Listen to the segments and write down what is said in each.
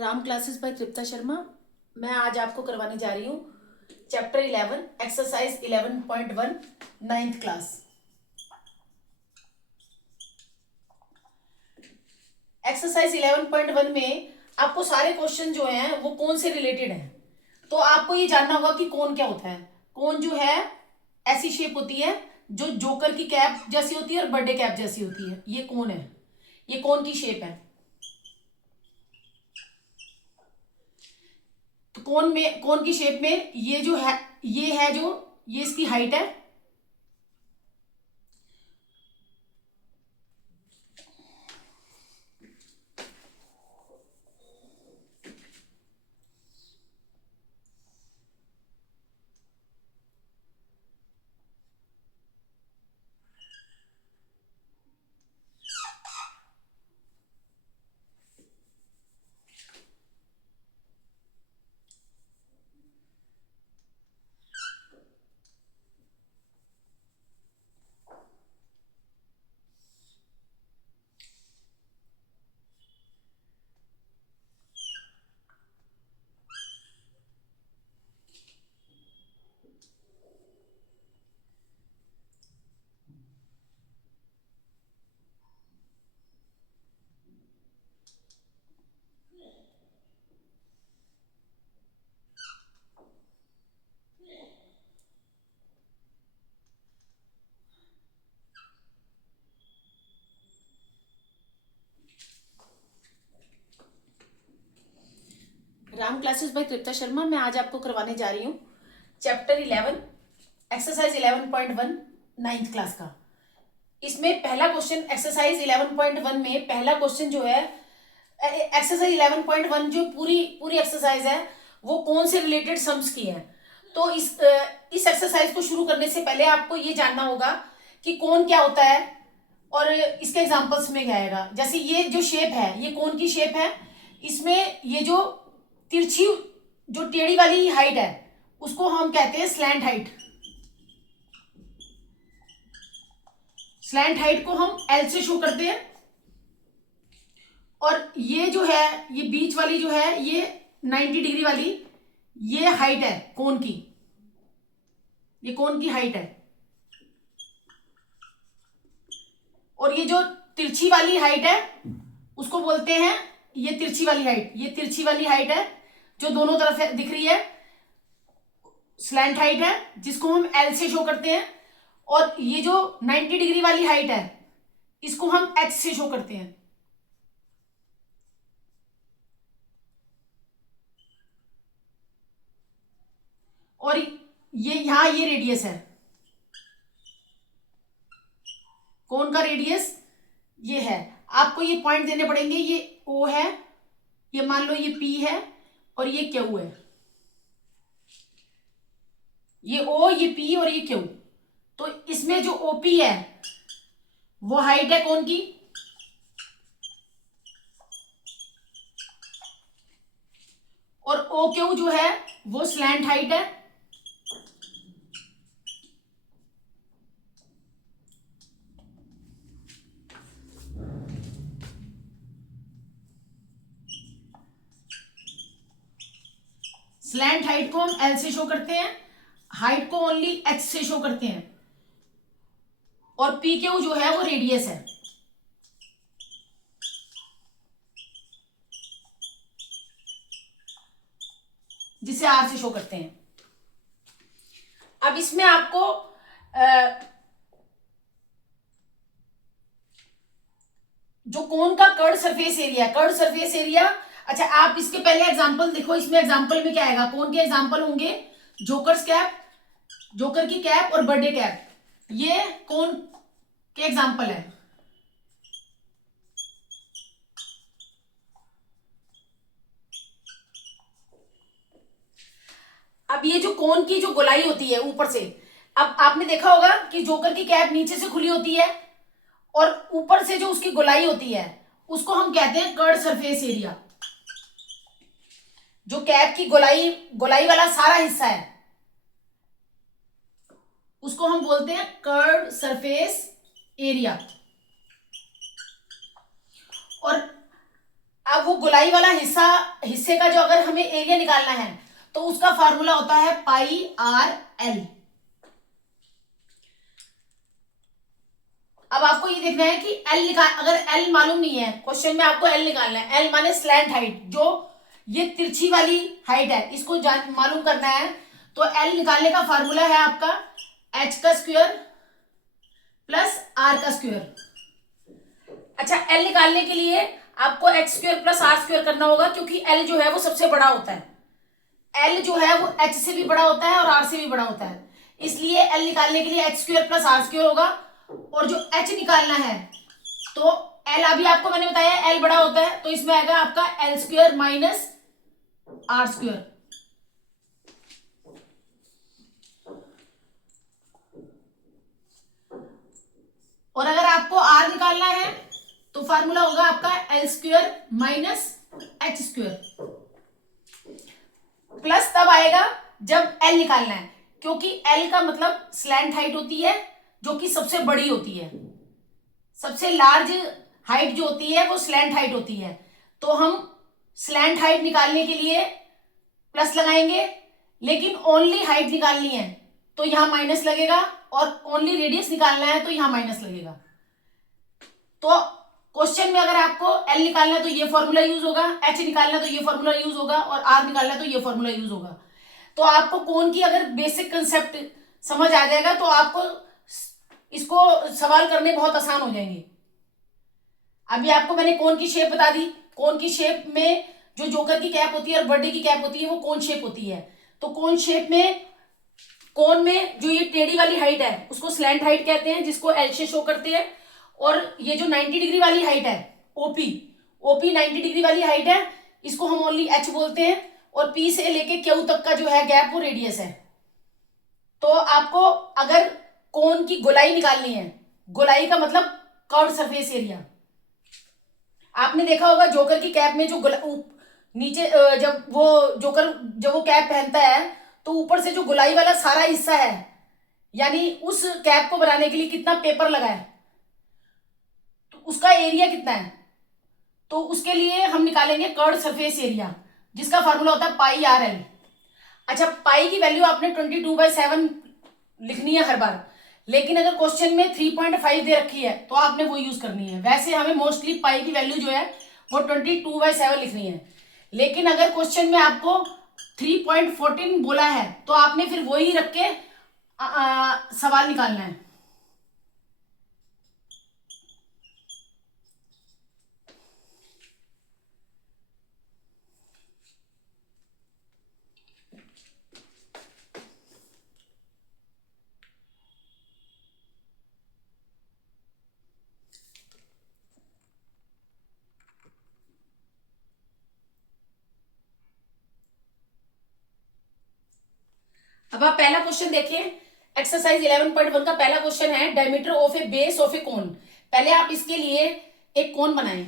Ram classes bye तृप्ता शर्मा। मैं आज आपको करवाने जा रही हूँ chapter 11 exercise 11.1 ninth class. Exercise 11.1 में आपको सारे क्वेश्चन जो हैं वो कौन से रिलेटेड हैं, तो आपको ये जानना होगा कि कौन क्या होता है। कौन जो है ऐसी शेप होती है जो जोकर की कैप जैसी होती है और बर्थडे कैप जैसी होती है। ये कौन है, ये कौन की शेप है। तो कौन की शेप में ये जो है, ये है जो, ये इसकी हाइट है। राम क्लासेस बाय तृप्ता शर्मा। मैं आज आपको करवाने जा रही हूँ चैप्टर 11 एक्सरसाइज 11.1 नाइन्थ क्लास का। इसमें पहला क्वेश्चन एक्सरसाइज 11.1 में पहला क्वेश्चन जो है, एक्सरसाइज 11.1 जो पूरी पूरी एक्सरसाइज है वो कौन से रिलेटेड सम्स की है। तो इस एक्सरसाइज को शुरू करने से पहले आपको ये जानना होगा कि कौन क्या होता है और इसके एग्जांपल्स में क्या आएगा। जैसे ये जो शेप है ये कौन की शेप है। इसमें ये जो तिरछी जो टेढ़ी वाली हाइट है उसको हम कहते हैं स्लैंट हाइट। स्लैंट हाइट को हम एल से शो करते हैं। और ये जो है, ये बीच वाली जो है, ये 90 डिग्री वाली ये हाइट है कोन की, ये कोन की हाइट है। और ये जो तिरछी वाली हाइट है उसको बोलते हैं, ये तिरछी वाली हाइट, ये तिरछी वाली हाइट है जो दोनों तरफ दिख रही है, स्लैंट हाइट है जिसको हम एल से शो करते हैं। और ये जो 90 डिग्री वाली हाइट है इसको हम एच से शो करते हैं। और ये यहां ये रेडियस है, कौन का रेडियस ये है। आपको ये पॉइंट देने पड़ेंगे, ये ओ है, ये मान लो ये पी है और ये क्यू है। ये ओ, ये पी और ये क्यू। तो इसमें जो ओपी है वो हाइट है कौन की, और ओ क्यू जो है वो स्लैंट हाइट है। स्लैंट हाइट को हम एल से शो करते हैं, हाइट को ओनली एच से शो करते हैं। और पी क्यू जो है वो रेडियस है, जिसे आर से शो करते हैं। अब इसमें आपको जो कोन का curd surface area, curd surface area, अच्छा आप इसके पहले एग्जांपल देखो। इसमें एग्जांपल में क्या आएगा, कौन के एग्जांपल होंगे, जोकर्स कैप, जोकर की कैप और बर्थडे कैप, ये कौन के एग्जांपल है। अब ये जो कोन की जो गोलाई होती है ऊपर से, अब आपने देखा होगा कि जोकर की कैप नीचे से खुली होती है और ऊपर से जो उसकी गोलाई होती है उसको हम कहते हैं कर्ड सरफेस एरिया। जो कैप की गोलाई गोलाई वाला सारा हिस्सा है उसको हम बोलते हैं कर्ड सरफेस एरिया। और अब वो गोलाई वाला हिस्से का जो अगर हमें एरिया निकालना है तो उसका फार्मूला होता है पाई आर एल। अब आपको ये देखना है कि एल अगर एल मालूम नहीं है, क्वेश्चन में आपको एल निकालना है। एल माने स्लैंट हाइट, जो ये तिरछी वाली हाइट है, इसको मालूम करना है। तो एल निकालने का फार्मूला है आपका एच का स्क्वायर प्लस आर का स्क्वायर। अच्छा, एल निकालने के लिए आपको x square plus r square करना होगा, क्योंकि एल जो है वो सबसे बड़ा होता है। एल जो है वो एच से भी बड़ा होता है और आर से भी बड़ा होता है, इसलिए एल निकालने के लिए x square plus r square होगा। और जो एच निकालना है तो एल, अभी आपको मैंने बताया एल बड़ा होता है, तो इसमें आएगा आपका l square minus r square. और अगर आपको आर निकालना है तो फार्मूला होगा आपका l square minus H square. Plus तब आएगा जब एल निकालना है, क्योंकि एल का मतलब स्लैंट हाइट होती है जो कि सबसे बड़ी होती है। सबसे लार्ज हाइट जो होती है वो स्लैंट हाइट होती है। तो हम स्लैंट हाइट निकालने के लिए प्लस लगाएंगे, लेकिन ओनली हाइट निकालनी है तो यहां माइनस लगेगा, और ओनली रेडियस निकालना है तो यहां माइनस लगेगा। तो क्वेश्चन में अगर आपको एल निकालना है तो ये फॉर्मूला यूज होगा, एच निकालना है तो ये फॉर्मूला यूज होगा, और आर निकालना है तो ये फॉर्मूला यूज होगा। तो आपको कोन की अगर बेसिक कंसेप्ट समझ आ जाएगा तो आपको इसको सवाल करने बहुत आसान हो जाएंगे। अभी आपको मैंने कोन की शेप बता दी। कोन की शेप में जो जोकर की कैप होती है और बर्थडे की कैप होती है वो कोन शेप होती है। तो कोन शेप में, कोन में जो ये टेढ़ी वाली हाइट है उसको स्लैंट हाइट कहते हैं, जिसको एल से शो करते हैं। और ये जो 90 डिग्री वाली हाइट है ओपी, ओपी 90 डिग्री वाली हाइट है, इसको हम ओनली एच बोलते हैं। और पी से लेके क्यू तक का जो है गैप वो रेडियस है। तो आपको अगर कोन की गोलाई निकालनी है, गोलाई का मतलब कर्व्ड सरफेस एरिया। आपने देखा होगा जोकर की कैप में जो नीचे जब वो कैप पहनता है तो ऊपर से जो गोलाई वाला सारा हिस्सा है, यानी उस कैप को बनाने के लिए कितना पेपर लगा है, तो उसका एरिया कितना है। तो उसके लिए हम निकालेंगे कर्व्ड सरफेस एरिया, जिसका फार्मूला होता है पाई आर एल। अच्छा, पाई की वैल्यू आपने 22/7 लिखनी है हर बार, लेकिन अगर क्वेश्चन में 3.5 दे रखी है तो आपने वो यूज करनी है। वैसे हमें मोस्टली पाई की वैल्यू जो है वो 22/7 लिखनी है, लेकिन अगर क्वेश्चन में आपको 3.14 बोला है तो आपने फिर वही रख के सवाल निकालना है। अब आप पहला क्वेश्चन देखिए, एक्सरसाइज 11.1 का पहला क्वेश्चन है diameter of a base of a cone. पहले आप इसके लिए एक कोन बनाएं।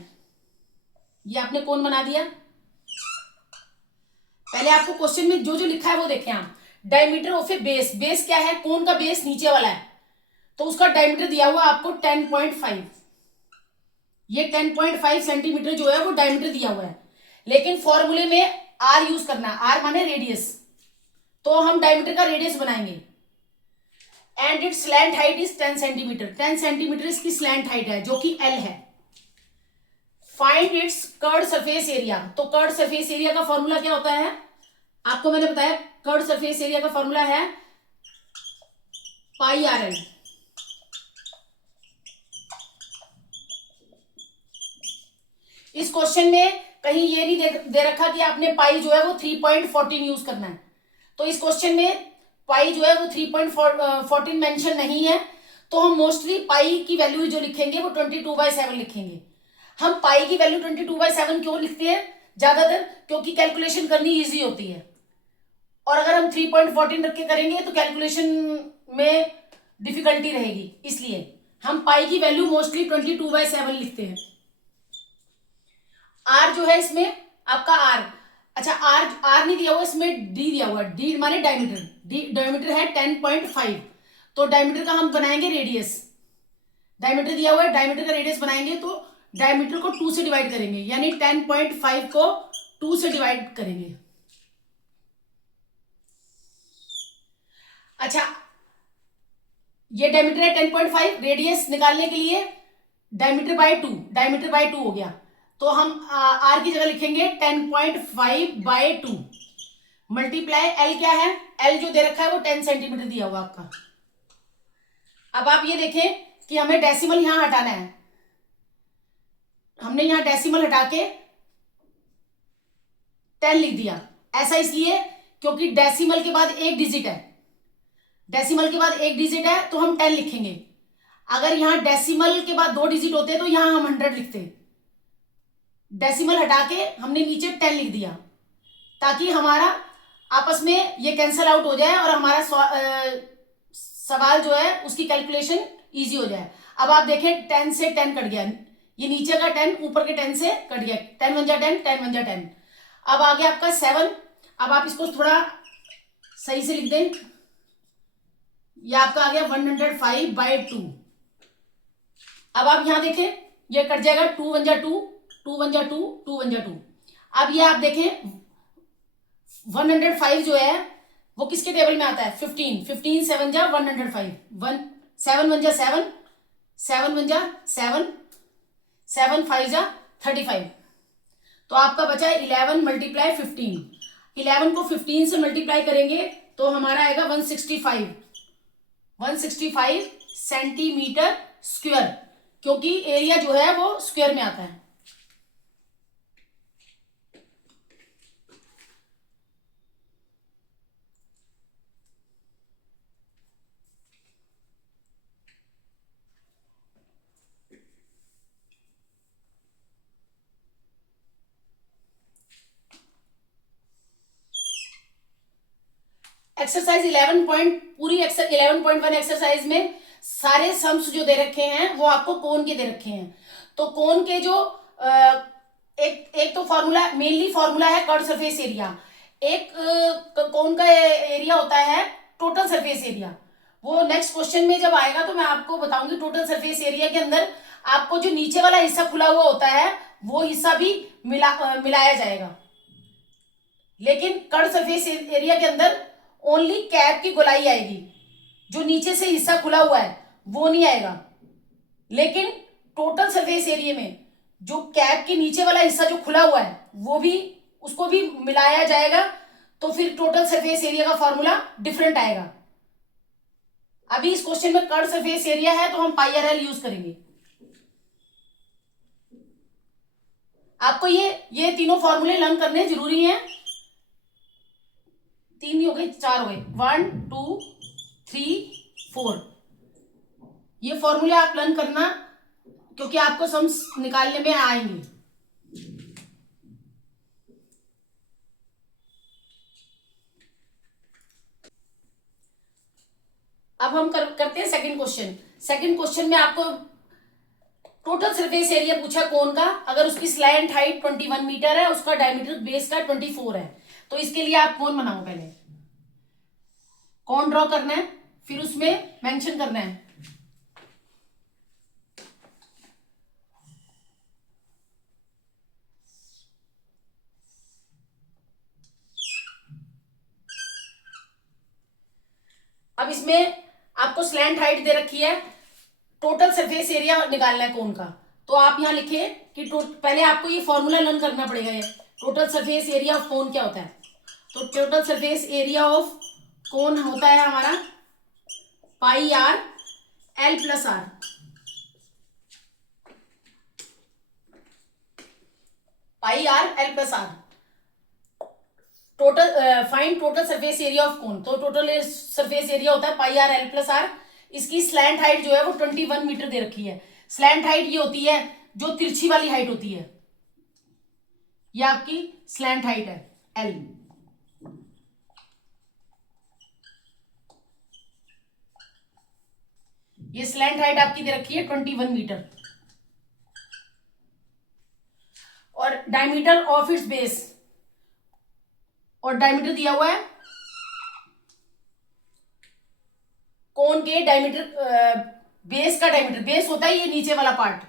ये आपने कोन बना दिया। पहले आपको क्वेश्चन में जो जो लिखा है वो देखें आप। Diameter of a base, base क्या है, कोन का बेस नीचे वाला है, तो उसका डायमीटर दिया हुआ आपको 10.5। ये 10.5 सेंटीमीटर जो है वो डायमीटर दिया हुआ है, लेकिन फॉर्मूले में आर यूज करना है। आर माने रेडियस, तो हम डायमीटर का रेडियस बनाएंगे। And it's slant height is 10 centimetre. 10 centimetre इसकी स्लैंट हाइट है जो कि एल है। Find its curved surface area. तो कर्व्ड सरफेस एरिया का फॉर्मूला क्या होता है, आपको मैंने बताया कर्व्ड सरफेस एरिया का फॉर्मूला है पाई आर एल। इस क्वेश्चन में कहीं ये नहीं दे रखा कि आपने पाई जो है वो 3.14 यूज करना है। तो इस क्वेश्चन में पाई जो है वो 3.14 मेंशन नहीं है, तो हम मोस्टली पाई की वैल्यू जो लिखेंगे वो 22/7 लिखेंगे। हम पाई की वैल्यू 22/7 क्यों लिखते हैं ज्यादातर, क्योंकि कैलकुलेशन करनी इजी होती है। और अगर हम 3.14 रख के करेंगे तो कैलकुलेशन में डिफिकल्टी रहेगी, इसलिए हम पाई की वैल्यू मोस्टली 22/7 लिखते हैं। आर जो है इसमें आपका आर, अच्छा आर नहीं दिया हुआ, इसमें डी दिया हुआ। डी माने डायमीटर, डायमीटर है 10.5, तो डायमीटर का हम बनाएंगे रेडियस। डायमीटर दिया हुआ है, डायमीटर का रेडियस बनाएंगे तो डायमीटर को 2 से डिवाइड करेंगे, यानी 10.5 को 2 से डिवाइड करेंगे। अच्छा, ये डायमीटर है 10.5, रेडियस निकालने के लिए डायमीटर बाय 2, डायमीटर बाय 2 हो गया, तो हम आर की जगह लिखेंगे 10.5/2 मल्टीप्लाई एल क्या है, एल जो दे रखा है वो 10 सेंटीमीटर दिया हुआ आपका। अब आप ये देखें कि हमें डेसिमल यहां हटाना है, हमने यहां डेसिमल हटा के 10 लिख दिया। ऐसा इसलिए क्योंकि डेसिमल के बाद एक डिजिट है, डेसिमल के बाद एक डिजिट है तो हम 10 लिखेंगे। अगर यहां डेसिमल के बाद 2 डिजिट होते तो यहां हम 100 लिखते। डेसिमल हटा के हमने नीचे 10 लिख दिया ताकि हमारा आपस में ये कैंसिल आउट हो जाए और हमारा सवाल जो है उसकी कैलकुलेशन इजी हो जाए। अब आप देखें 10 से 10 कट गया, ये नीचे का 10 ऊपर के 10 से कट गया, 10 1 जा 10, 10 1 जा 10। अब आ गया आपका 7। अब आप इसको थोड़ा सही से लिख दें, ये आपका आ गया 105/2। अब आप यहां देखें ये कट जाएगा, 2 1 जा 2, 2 1 जा 2, 2 1 जा 2। अब ये आप देखें 105 जो है वो किसके टेबल में आता है, 15, 15 7 जा 105, 7 1 जा 7, 7 1 जा 7, 7 5 जा 35। तो आपका बचा 11 × 15। 11 को 15 से मल्टीप्लाई करेंगे तो हमारा आएगा 165 सेंटीमीटर स्क्वायर, क्योंकि एरिया जो है वो स्क्वायर में आता है। एक्सरसाइज 11.1 एक्सरसाइज में सारे सम्स जो दे रखे हैं वो आपको कोन के दे रखे हैं। तो कोन के जो एक तो फॉर्मूला, मेनली फॉर्मूला है कर्व सरफेस एरिया। एक कोन का एरिया होता है टोटल सरफेस एरिया, वो नेक्स्ट क्वेश्चन में जब आएगा तो मैं आपको बताऊंगी। टोटल सरफेस एरिया के अंदर आपको जो नीचे वाला हिस्सा खुला हुआ होता है वो हिस्सा भी मिलाया जाएगा, लेकिन कर्व सरफेस एरिया के अंदर ओनली कैप की गोलाई आएगी, जो नीचे से हिस्सा खुला हुआ है वो नहीं आएगा। लेकिन टोटल सरफेस एरिया में जो कैप के नीचे वाला हिस्सा जो खुला हुआ है वो भी, उसको भी मिलाया जाएगा, तो फिर टोटल सरफेस एरिया का फॉर्मूला डिफरेंट आएगा। अभी इस क्वेश्चन में कर्व सरफेस एरिया है तो हम πRL यूज करेंगे। आपको ये तीनों फॉर्मूले लर्न करने जरूरी हैं। 3 ही हो गए, 4 हो गए, 1 2 3 4। ये फॉर्मूले आप लर्न करना क्योंकि आपको सम्स निकालने में आएंगे। अब हम करते हैं सेकंड क्वेश्चन। सेकंड क्वेश्चन में आपको टोटल सरफेस एरिया पूछा कोन का, अगर उसकी स्लैंट हाइट 21 मीटर है, उसका डायमीटर बेस का 24 है, तो इसके लिए आप कोन बनाओ। पहले कोन ड्रॉ करना है, फिर उसमें मेंशन करना है। अब इसमें आपको स्लैंट हाइट दे रखी है, टोटल सरफेस एरिया निकालना है कोन का। तो आप यहां लिखिए कि पहले आपको ये फॉर्मूला लर्न करना पड़ेगा। ये टोटल सरफेस एरिया ऑफ कोन क्या होता है, तो टोटल सरफेस एरिया ऑफ कोन होता है हमारा πRL + R। πRL + R total find total surface area of cone. तो टोटल सरफेस एरिया होता है πRL + R। इसकी स्लैंट हाइट जो है वो 21 मीटर दे रखी है। स्लैंट हाइट ये होती है जो तिरछी वाली हाइट होती है, ये आपकी स्लैंट हाइट है L। ये स्लैंट हाइट आपकी दे रखी है 21 मीटर, और डायमीटर ऑफ इट्स बेस, और डायमीटर दिया हुआ है कोन के डायमीटर, बेस का डायमीटर, बेस होता है ये नीचे वाला पार्ट,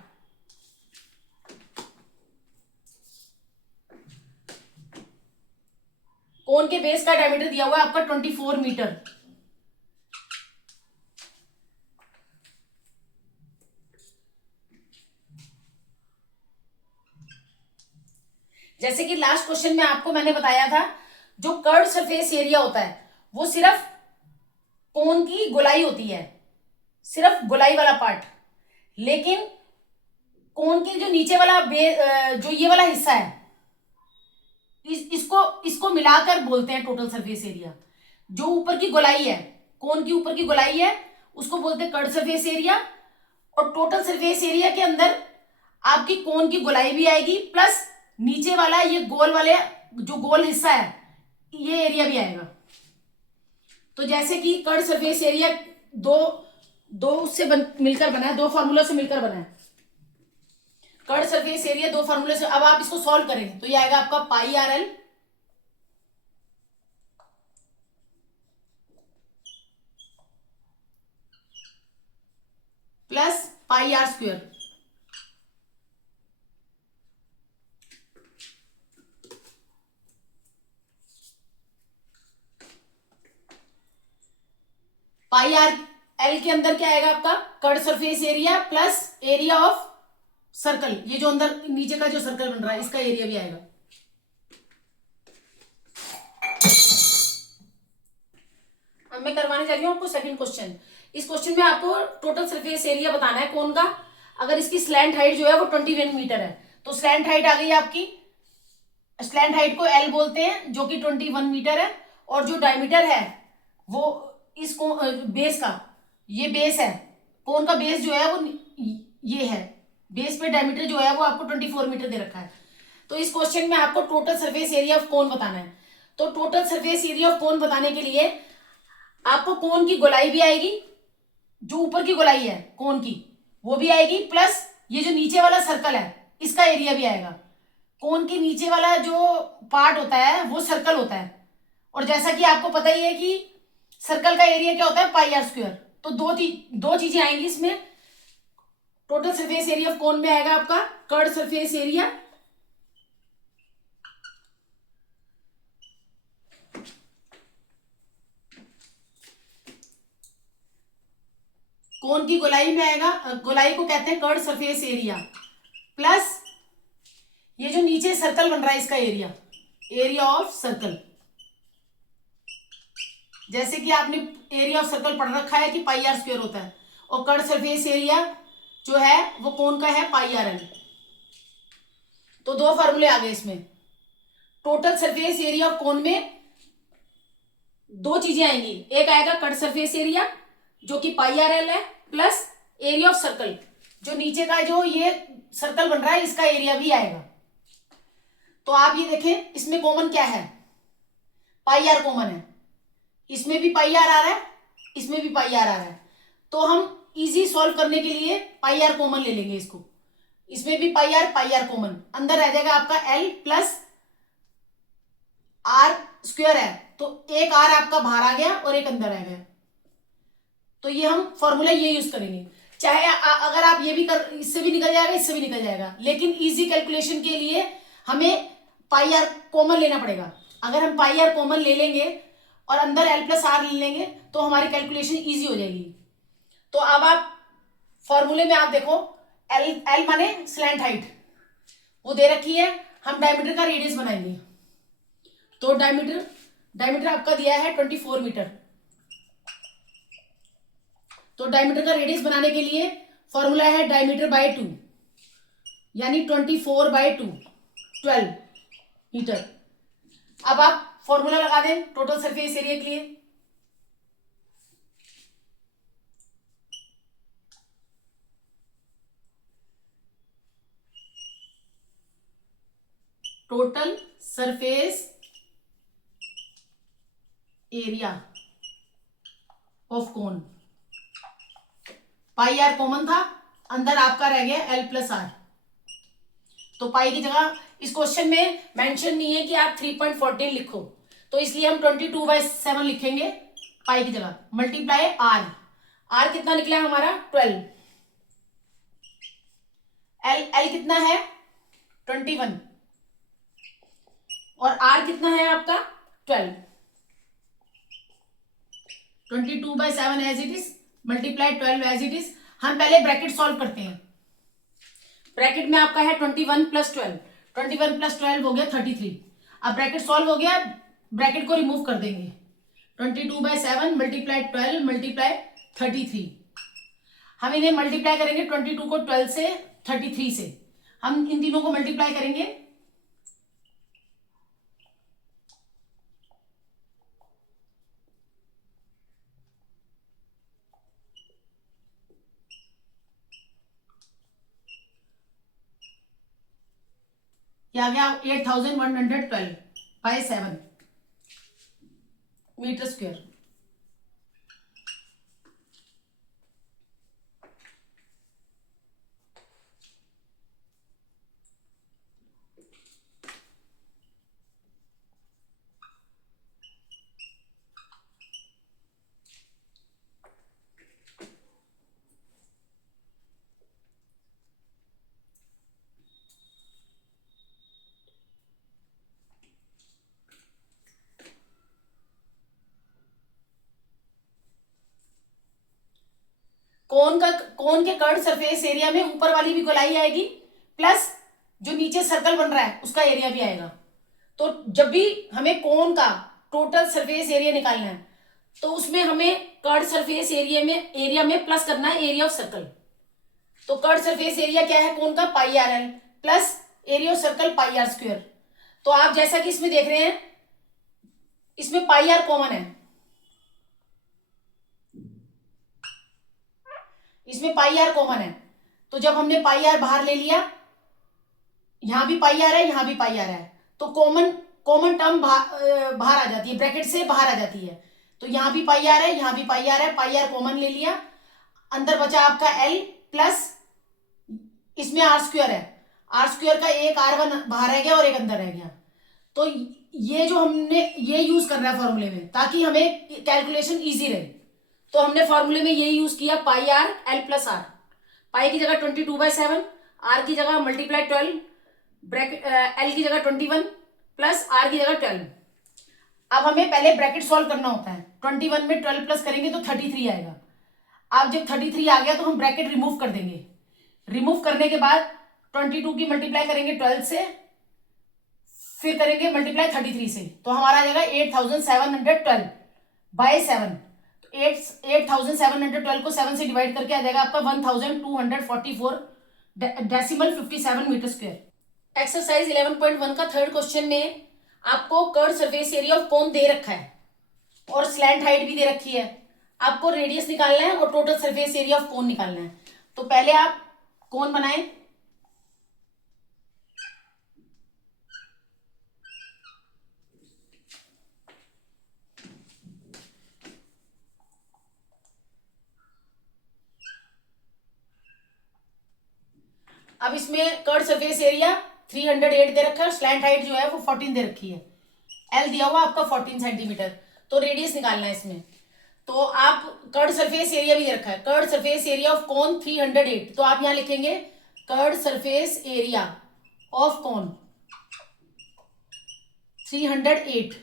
कोन के बेस का डायमीटर दिया हुआ है आपका 24 मीटर। जैसे कि लास्ट क्वेश्चन में आपको मैंने बताया था, जो कर्व सरफेस एरिया होता है वो सिर्फ कोन की गोलाई होती है, सिर्फ गोलाई वाला पार्ट। लेकिन कोन के जो नीचे वाला जो ये वाला हिस्सा है, इसको मिलाकर बोलते हैं टोटल सरफेस एरिया। जो ऊपर की गोलाई है, कोन की ऊपर की गोलाई है, उसको बोलते हैं कर्व सरफेस एरिया। और टोटल सरफेस एरिया के अंदर आपकी कोन की गोलाई भी आएगी, प्लस नीचे वाला ये गोल वाले जो गोल हिस्सा है ये एरिया भी आएगा। तो जैसे कि कर्व सरफेस एरिया दो उससे मिलकर बना है, दो फॉर्मूला से मिलकर बना है। कर्व सरफेस एरिया दो फॉर्मूले से। अब आप इसको सॉल्व करें तो ये आएगा आपका pi r l plus pi r square. Pi r l के अंदर क्या आएगा आपका curve surface area plus area of circle. ये जो अंदर नीचे का जो सर्कल बन रहा है इसका एरिया भी आएगा। अब मैं करवाने जा रही हूं आपको सेकंड क्वेश्चन। इस क्वेश्चन में आपको टोटल सरफेस एरिया बताना है कोन का। अगर इसकी स्लैंट हाइट जो है वो 21 मीटर है, तो स्लैंट हाइट आ गई आपकी, स्लैंट हाइट को एल बोलते हैं, जो कि 21 मीटर है। और जो डायमीटर है वो इस बेस का, ये बेस है, कोन का बेस जो है वो ये है, बेस पे डायमीटर जो है वो आपको 24 मीटर दे रखा है। तो इस क्वेश्चन में आपको टोटल सरफेस एरिया ऑफ कोन बताना है। तो टोटल सरफेस एरिया ऑफ कोन बताने के लिए आपको कोन की गोलाई भी आएगी, जो ऊपर की गोलाई है कोन की वो भी आएगी, प्लस ये जो नीचे वाला सर्कल है इसका एरिया भी आएगा। कोन के नीचे वाला जो पार्ट होता है वो सर्कल होता है, और जैसा कि आपको पता ही है कि सर्कल का एरिया क्या होता है, पाई आर स्क्वायर। तो दो चीजें आएंगी इसमें। टोटल सरफेस एरिया ऑफ कोन में आएगा आपका कर्व सरफेस एरिया कोन की गोलाई में आएगा, गोलाई को कहते हैं कर्व सरफेस एरिया, प्लस ये जो नीचे सर्कल बन रहा है इसका एरिया, एरिया ऑफ सर्कल। जैसे कि आपने एरिया ऑफ सर्कल पढ़ रखा है कि पाई आर स्क्वायर होता है, और कर्व सरफेस एरिया जो है वो कोन का है पाई आर एल। तो दो फॉर्मूले आ गए इसमें। टोटल सरफेस एरिया ऑफ कोन में दो चीजें आएंगी, एक आएगा कर्व सरफेस एरिया जो कि पाई आर एल है, प्लस एरिया ऑफ सर्कल, जो नीचे का जो ये सर्कल बन रहा है इसका एरिया भी आएगा। तो आप ये देखें इसमें कॉमन क्या है, पाई आर कॉमन है, इसमें भी पाई आर आ रहा है, इसमें भी पाई आर आ रहा है। तो हम इजी सॉल्व करने के लिए पाई आर कॉमन ले लेंगे इसको। इसमें भी पाई आर कॉमन, अंदर रह जाएगा आपका एल प्लस आर स्क्वायर है, तो एक आर आपका बाहर आ गया और एक अंदर आ गया। तो ये हम फॉर्मूला ये यूज करेंगे, चाहे अगर आप ये भी कर, इससे भी निकल जाएगा, इससे भी निकल जाएगा, लेकिन इजी कैलकुलेशन के लिए हमें पाई आर कॉमन लेना पड़ेगा। अगर हम पाई आर कॉमन ले लेंगे और अंदर एल प्लस आर ले लेंगे तो हमारी कैलकुलेशन इजी हो जाएगी। तो अब आप फॉर्मूले में आप देखो, एल माने स्लैंट हाइट वो दे रखी है, हम डायमीटर का रेडियस बनाएंगे। तो डायमीटर आपका दिया है 24 मीटर। तो डायमीटर का रेडियस बनाने के लिए फॉर्मूला है डायमीटर बाय 2, यानी 24 बाय 2 12 मीटर। अब आप फॉर्मूला लगा दें टोटल सरफेस एरिया के लिए। Total surface area of cone, pi r common था, अंदर आपका रह गया एल प्लस आर। तो पाई की जगह इस क्वेश्चन में मेंशन नहीं है कि आप 3.14 लिखो, तो इसलिए हम 22/7 लिखेंगे पाई की जगह, मल्टीप्लाई आर। आर कितना निकला हमारा 12, एल कितना है 21, और आर कितना है आपका 12, 22/7 as it is multiply 12 as it is. हम पहले ब्रैकेट सॉल्व करते हैं। ब्रैकेट में आपका है 21 + 12, 21 + 12 हो गया 33। अब ब्रैकेट सॉल्व हो गया, ब्रैकेट को रिमूव कर देंगे। 22/7 मल्टीप्लाई 12 मल्टीप्लाई 33। हम इन्हें मल्टीप्लाई करेंगे 22 को 12 से, 33 से। हम इन तीनों को मल्टीप्लाई करेंगे। क्या आ गया 8112/7 मीटर स्क्वायर। कोन के कर्ड सरफेस एरिया में ऊपर वाली भी गोलाई आएगी, प्लस जो नीचे सर्कल बन रहा है उसका एरिया भी आएगा। तो जब भी हमें कोन का टोटल सरफेस एरिया निकालना है तो उसमें हमें कर्ड सरफेस एरिया में प्लस करना है एरिया ऑफ सर्कल। तो कर्ड सरफेस एरिया क्या है कोन का, πr/l plus area of circle πr²। तो आप जैसा कि इसमें देख रहे हैं, इसमें πr कॉमन है, इसमें πr कॉमन है। तो जब हमने πr बाहर ले लिया, यहां भी πr है, यहां भी πr है, तो कॉमन टर्म बाहर आ जाती है, ब्रैकेट से बाहर आ जाती है। तो यहां भी πr है, यहां भी πr है, πr कॉमन ले लिया, अंदर बचा आपका l प्लस इसमें r² है, r² का एक r1 बाहर रह गया और एक अंदर रह गया। तो ये जो हमने ये यूज कर रहा है फॉर्मूले में, ताकि हमें कैलकुलेशन इजी रहे, तो हमने फॉर्मूले में ये यूज किया πr l + r। पाई की जगह 22/7, r की जगह मल्टीप्लाई 12, ब्रैकेट l की जगह 21 प्लस r की जगह 12। अब हमें पहले ब्रैकेट सॉल्व करना होता है। 21 में 12 प्लस करेंगे तो 33 आएगा। अब जब 33 आ गया तो हम ब्रैकेट रिमूव कर देंगे। रिमूव करने के बाद 22 की मल्टीप्लाई करेंगे 12 से, फिर करेंगे मल्टीप्लाई 33 से, तो हमारा आ जाएगा 8712/7। 8712 को 7 से डिवाइड करके आ जाएगा आपका 1244 डेसिमल 57 मीटर स्क्वायर। एक्सरसाइज 11.1 का थर्ड क्वेश्चन में आपको curve surface area of cone दे रखा है और स्लैंट हाइट भी दे रखी है। आपको रेडियस निकालना है और टोटल सरफेस एरिया ऑफ कोन निकालना है। तो पहले आप कोन बनाएं। अब इसमें कर्व सरफेस एरिया 308 दे रखा है, स्लैंट हाइट जो है वो 14 दे रखी है, एल दिया हुआ आपका 14 सेंटीमीटर। तो रेडियस निकालना है इसमें। तो आप कर्व सरफेस एरिया भी दे रखा है, कर्व सरफेस एरिया ऑफ कोन 308, तो आप यहां लिखेंगे curve surface area of cone 308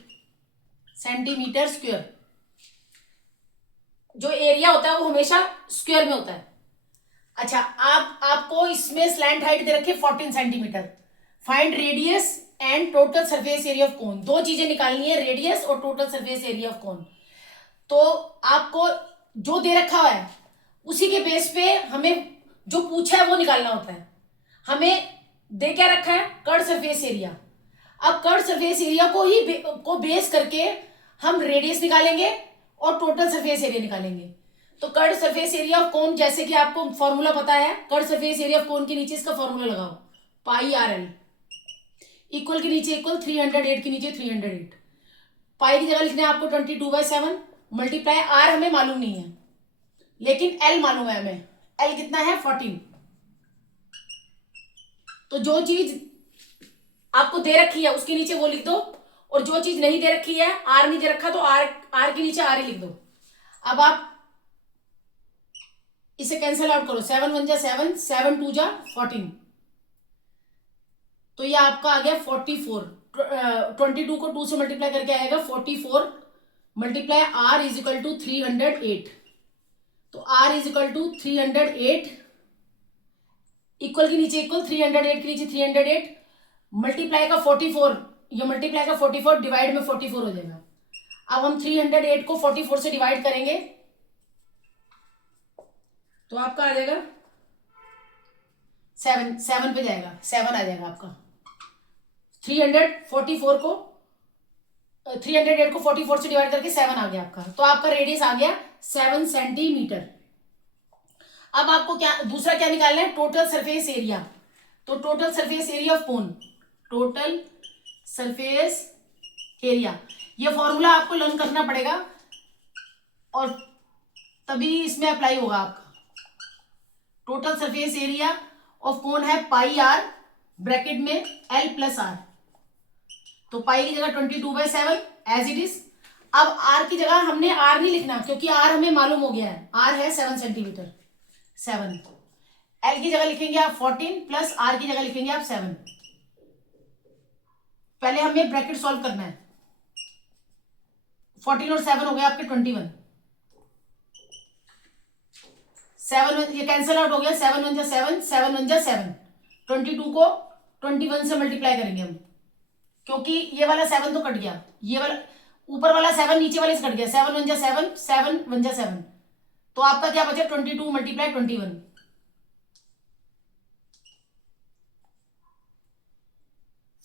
centimetre square. जो एरिया होता है वो हमेशा स्क्वायर में होता है। अच्छा, आपको इसमें स्लैंट हाइट दे रखी है 14 centimetre. Find radius and total surface area of कोन। दो चीजें निकालनी है, रेडियस और total surface area of cone. तो आपको जो दे रखा है उसी के बेस पे हमें जो पूछा है वो निकालना होता है। हमें दे क्या रखा है, कर्व सरफेस एरिया। अब कर्व सरफेस एरिया को बेस करके हम रेडियस निकालेंगे और टोटल सरफेस एरिया निकालेंगे। तो कर्व सरफेस एरिया ऑफ कोन, जैसे कि आपको फॉर्मूला पता है, curve surface area of cone के नीचे इसका फॉर्मूला लगाओ, πr/l इक्वल के नीचे इक्वल 308 के नीचे 308। पाई की जगह लिखना है आपको 22/7 मल्टीप्लाई r हमें मालूम नहीं है लेकिन l मालूम है हमें। l कितना है 14। तो जो चीज आपको दे रखी है उसके नीचे वो लिख दो, और जो चीज नहीं दे रखी है, r नहीं दे रखा, तो r के नीचे r ही लिख दो। अब आप इसे कैंसिल आउट करो, 7 1 जा 7 2 जा 14, तो ये आपका आ गया 44 22 को 2 से मल्टीप्लाई करके आएगा 44 multiply r is equal to 308। तो r is equal to 308, equal के नीचे इक्वल, 308 के नीचे 308, मल्टीप्लाई का 44, ये मल्टीप्लाई का 44 डिवाइड में 44 हो जाएगा। अब हम 308 को 44 से डिवाइड करेंगे तो आपका आ जाएगा 7 पे जाएगा, 7 आ जाएगा आपका। 308 को 44 से डिवाइड करके 7 आ गया आपका। तो आपका रेडियस आ गया 7 सेंटीमीटर। अब आपको क्या दूसरा क्या निकालना है, टोटल सरफेस एरिया। तो total surface area of cone, total surface area, ये फॉर्मूला आपको लर्न करना पड़ेगा और तभी इसमें अप्लाई होगा आपका। टोटल सरफेस एरिया ऑफ कोन है पाई आर, ब्रैकेट में एल प्लस आर। तो पाई की जगह 22/7 एज इट इज। अब आर की जगह हमने आर नहीं लिखना क्योंकि आर हमें मालूम हो गया है, आर है 7 सेंटीमीटर, 7। एल की जगह लिखेंगे आप 14 प्लस आर की जगह लिखेंगे आप 7। पहले हमें ब्रैकेट सॉल्व करना है। 14 और 7 हो गया आपके 21। 7 ये कैंसिल आउट हो गया, 7 1 जा 7, 7 1 जा 7। 22 को 21 से मल्टीप्लाई करेंगे हम, क्योंकि ये वाला 7 तो कट गया, ये वाला ऊपर वाला 7 नीचे वाले से कट गया। 7 1 जा 7, 7 1 जा 7। तो आपका क्या बचा, 22 multiply 21,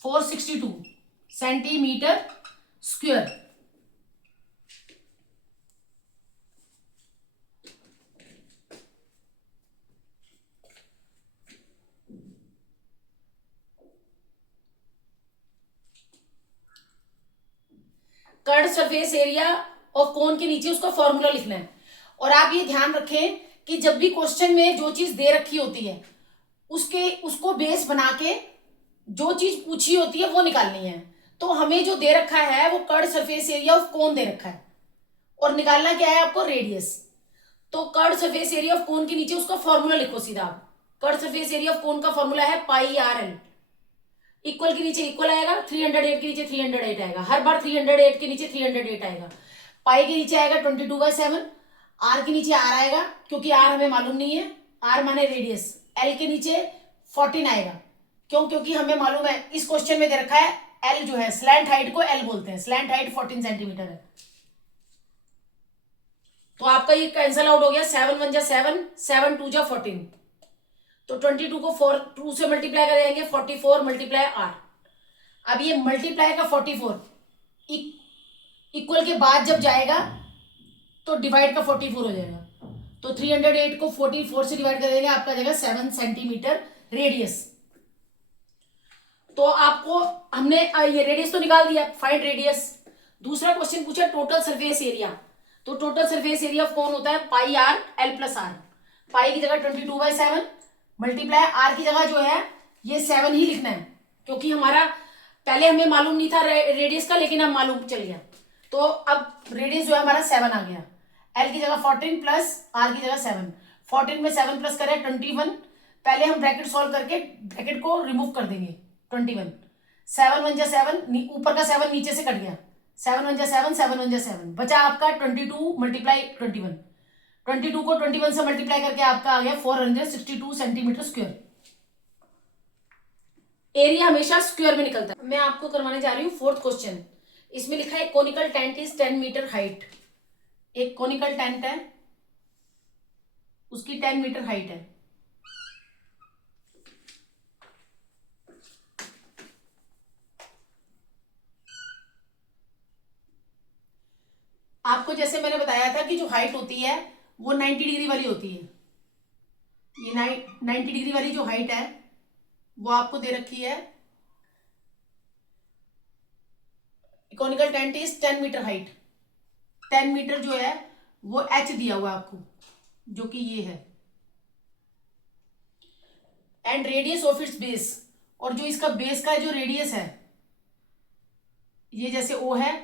462 centimetre square. Curd surface area of cone के नीचे उसका फॉर्मूला लिखना है। और आप ये ध्यान रखें कि जब भी क्वेश्चन में जो चीज दे रखी होती है उसको बेस बना के जो चीज पूछी होती है वो निकालनी है। तो हमें जो दे रखा है वो curved surface area of cone दे रखा है और निकालना क्या है आपको, रेडियस। तो curved surface area of cone के नीचे उसका फॉर्मूला लिखो सीधा आप। Curved surface area of cone का फॉर्मूला है पाई आर एल। इक्वल के नीचे इक्वल आएगा, 308 के नीचे 308 आएगा, हर बार 308 के नीचे 308 आएगा। पाई के नीचे आएगा 22/7, आर के नीचे आर आएगा क्योंकि आर हमें मालूम नहीं है, आर माने रेडियस। एल के नीचे 14 आएगा, क्यों, क्योंकि हमें मालूम है इस क्वेश्चन में दे रखा है एल जो है, स्लैंट हाइट को एल बोलते हैं, स्लैंट हाइट 14 सेंटीमीटर है। तो आपका ये कैंसल आउट हो गया, 7 1 जा 7, 7 2 जा 14। तो 22 को 2 से मल्टीप्लाई करेंगे, 44 मल्टीप्लाई आर। अब ये मल्टीप्लाई का 44 इक्वल के बाद जब जाएगा तो डिवाइड का 44 हो जाएगा। तो 308 को 44 से डिवाइड कर देंगे, आपका जाएगा 7 सेंटीमीटर रेडियस। तो आपको हमने ये रेडियस तो निकाल दिया, फाइंड रेडियस। दूसरा क्वेश्चन पूछा टोटल सरफेस एरिया। तो टोटल सरफेस एरिया ऑफ कौन होता है, pi r l plus are. पाई की जगह 22/7 मल्टीप्लाई आर की जगह जो है ये 7 ही लिखना है, क्योंकि हमारा पहले हमें मालूम नहीं था रेडियस का, लेकिन अब मालूम चल गया। तो अब रेडियस जो है हमारा 7 आ गया। एल की जगह 14 प्लस आर की जगह 7। 14 में 7 प्लस करें 21। पहले हम ब्रैकेट सॉल्व करके ब्रैकेट को रिमूव कर देंगे। 21 7 1 जा 7, ऊपर का 7 नीचे से कट गया। 7 1 जा 7, 7 1 जा 7, बचा आपका 22 मल्टीप्लाई 21। 22 को 21 से मल्टीप्लाई करके आपका आ गया 462 सेंटीमीटर स्क्वायर। एरिया हमेशा स्क्वायर में निकलता है। मैं आपको करवाने जा रही हूँ फोर्थ क्वेश्चन। इसमें लिखा है conical tent is 10 metre height. एक कोनिकल टेंट है, उसकी 10 मीटर हाइट है। आपको जैसे मैंने बताया था कि जो हाइट होती है वो 90 डिग्री वाली होती है। ये 90 डिग्री वाली जो हाइट है वो आपको दे रखी है। Conical tent is 10 metre height. 10 metre जो है वो एच दिया हुआ है आपको, जो कि ये है। And radius of its base, और जो इसका बेस का जो रेडियस है, ये जैसे ओ है,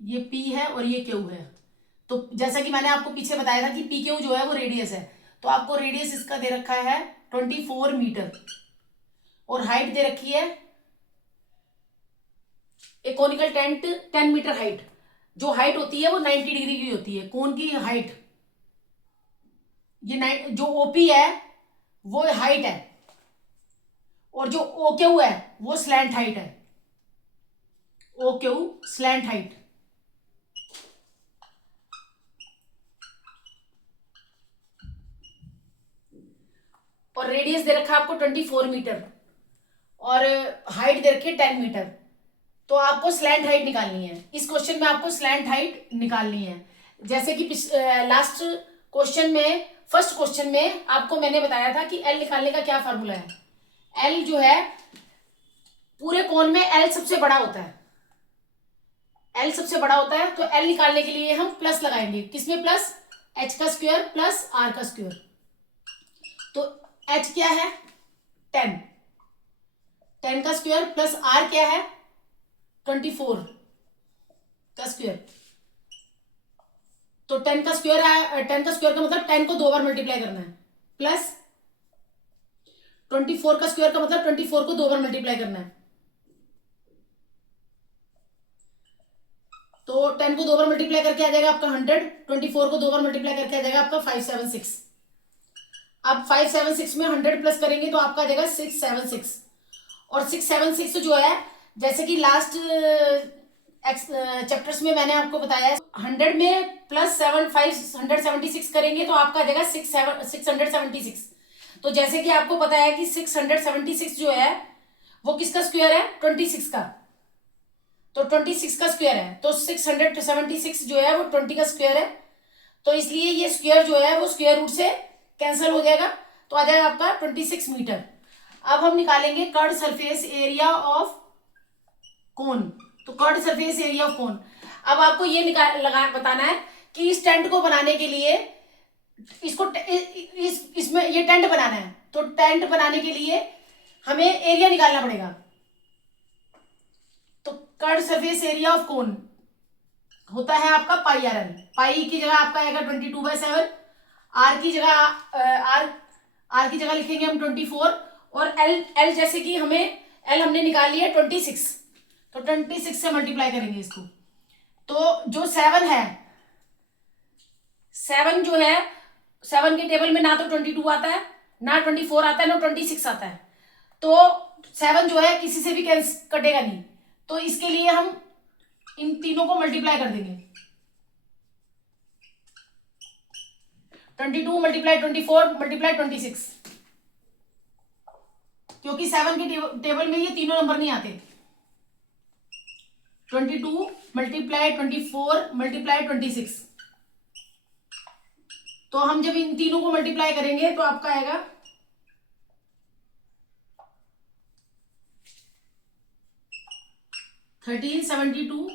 ये पी है और ये क्यू है। तो जैसा कि मैंने आपको पीछे बताया था कि पी क्यू जो है वो रेडियस है, तो आपको रेडियस इसका दे रखा है 24 मीटर और हाइट दे रखी है ए कोनिकल टेंट 10 मीटर हाइट, जो हाइट होती है वो 90 डिग्री की होती है, कोन की हाइट, ये जो ओपी है वो हाइट है, और जो ओ क्यू है वो स्लैंट हाइट है, ओ क्यू स्लैंट हाइट। और रेडियस दे रखा है आपको 24 मीटर, और हाइट दे रखी है 10 मीटर। तो आपको स्लैंट हाइट निकालनी है, इस क्वेश्चन में आपको स्लैंट हाइट निकालनी है। जैसे कि लास्ट क्वेश्चन में, फर्स्ट क्वेश्चन में आपको मैंने बताया था कि एल निकालने का क्या फार्मूला है। एल जो है पूरे कोण में एल सबसे बड़ा होता है, एल सबसे बड़ा होता है, तो एल निकालने के लिए हम प्लस लगाएंगे, किसमें प्लस, एच का स्क्वायर प्लस आर का स्क्वायर। तो एच क्या है 10, 10 का स्क्वायर प्लस आर क्या है 24 का स्क्वायर। तो 10 का स्क्वायर है, 10 का स्क्वायर का मतलब 10 को 2 बार मल्टीप्लाई करना है, प्लस 24 का स्क्वायर का मतलब 24 को 2 बार मल्टीप्लाई करना है। तो 10 को 2 बार मल्टीप्लाई करके आ जाएगा आपका 100, 24 को 2 बार मल्टीप्लाई करके आ जाएगा आपका 576। अब 576 में 100 प्लस करेंगे तो आपका आ जाएगा 676। और 676 जो है, जैसे कि लास्ट चैप्टर्स में मैंने आपको बताया, 100 में प्लस 576 करेंगे तो आपका आ जाएगा 676। तो जैसे कि आपको पता है कि 676 जो है वो किसका स्क्वायर है 26 का, तो 26 का स्क्वायर है, तो 676 जो है वो 20 का स्क्वायर है। तो इसलिए ये स्क्वायर जो है वो स्क्वायर रूट से कैंसिल हो जाएगा, तो आ जाएगा आपका 26 मीटर। अब हम निकालेंगे curved surface area of cone. तो curved surface area of cone, अब आपको ये बताना है कि इस टेंट को बनाने के लिए, इसको इसमें ये टेंट बनाना है, तो टेंट बनाने के लिए हमें एरिया निकालना पड़ेगा। तो कर्ड सरफेस एरिया ऑफ कोन होता है आपका पाई आर एल, पाई की जगह आपका आएगा 22/7, आर की जगह आर की जगह लिखेंगे हम 24, और एल जैसे कि हमें एल हमने निकाली है 26, तो 26 से मल्टीप्लाई करेंगे इसको। तो जो 7 है, 7 जो है, 7 के टेबल में ना तो 22 आता है, ना 24 आता है, ना 26 आता है, तो 7 जो है किसी से भी कटेगा नहीं, तो इसके लिए हम इन तीनों को मल्टीप्लाई कर देंगे। 22 मल्टीप्लाई 24 मल्टीप्लाई 26, क्योंकि 7 के टेबल में ये तीनों नंबर नहीं आते। 22 मल्टीप्लाई 24 मल्टीप्लाई 26, तो हम जब इन तीनों को मल्टीप्लाई करेंगे तो आपका आएगा 1372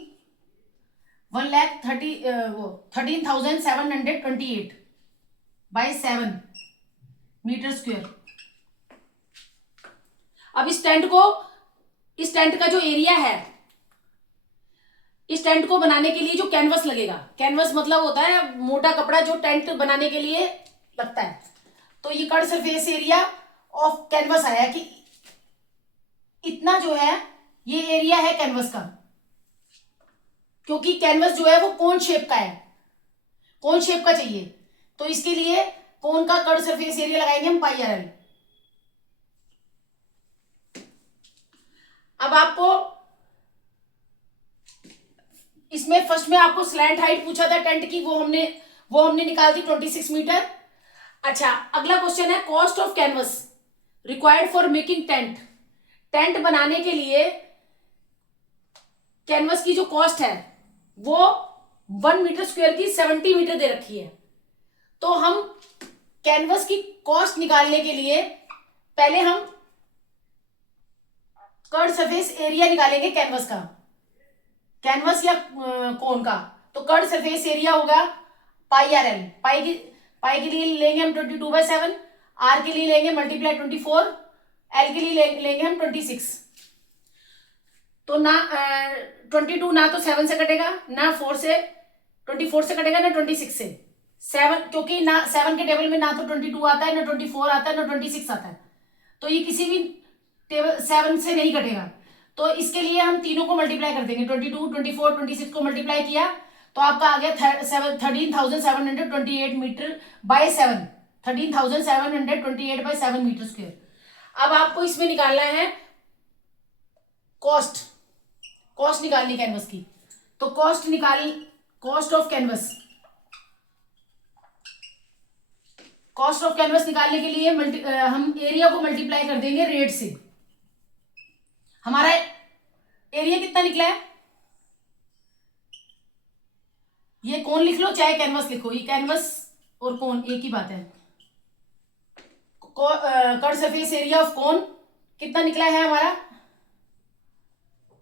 13,728 बाई 7 मीटर स्क्वायर। अब इस टेंट का जो एरिया है, इस टेंट को बनाने के लिए जो कैनवस लगेगा, कैनवस मतलब होता है मोटा कपड़ा जो टेंट बनाने के लिए लगता है, तो ये curd surface area of canvas आया कि इतना जो है ये एरिया है कैनवस का, क्योंकि कैनवस जो है वो कोन शेप का है, कोन शेप का चाहिए, तो इसके लिए कोन का कर्ड सरफेस एरिया लगाएंगे हम पाई आर एल। अब आपको इसमें फर्स्ट में आपको स्लैंट हाइट पूछा था टेंट की, वो हमने निकाल दी 26 मीटर। अच्छा, अगला क्वेश्चन है cost of canvas required for making tent. Tent बनाने के लिए कैनवस की जो कॉस्ट है वो 1 मीटर स्क्वायर की 70 मीटर दे रखी है। तो हम कैनवस की कॉस्ट निकालने के लिए पहले हम कर्ड सरफेस एरिया निकालेंगे कैनवस का, कैनवस या कोन का। तो कर्ड सरफेस एरिया होगा पाई आर एल, पाई के लिए लेंगे हम 22/7, आर के लिए लेंगे मल्टीप्लाई 24, एल के लिए लेंगे हम 26। तो ना 22 ना तो 7 से कटेगा, ना 24 से कटेगा, ना 26 से। 7 क्योंकि ना 7 के टेबल में ना तो 22 आता है, ना 24 आता है, ना 26 आता है, तो ये किसी भी टेबल 7 से नहीं कटेगा। तो इसके लिए हम तीनों को मल्टीप्लाई कर देंगे, 22, 24, 26 को मल्टीप्लाई किया तो आपका आ गया 13,728 metre by 7, 13,728 by 7 metre square. अब आपको इसमें निकालना है कॉस्ट निकालनी कैनवस की। तो कॉस्ट ऑफ कैनवस निकालने के लिए हम एरिया को मल्टीप्लाई कर देंगे रेट से। हमारा एरिया कितना निकला है, ये कोन लिख लो चाहे कैनवस लिखो, ये कैनवस और कोन एक ही बात है। कट सरफेस एरिया ऑफ कोन कितना निकला है हमारा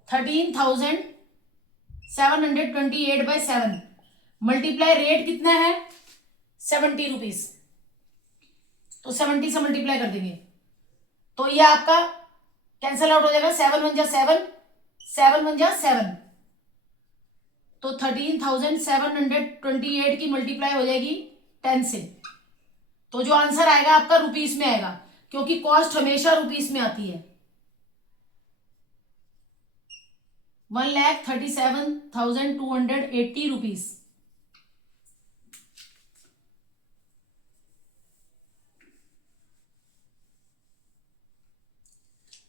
13,728 बाय 7 मल्टीप्लाई रेट कितना है 70 रुपीज, तो 70 से मल्टीप्लाई कर देंगे तो ये आपका कैंसल आउट हो जाएगा, 7 1 जा 7, 7 1 जा 7, तो 13,728 की मल्टीप्लाई हो जाएगी 10 से, तो जो आंसर आएगा आपका रुपीस में आएगा क्योंकि कॉस्ट हमेशा रुपीस में आती है। 1,37,280 रुपीज।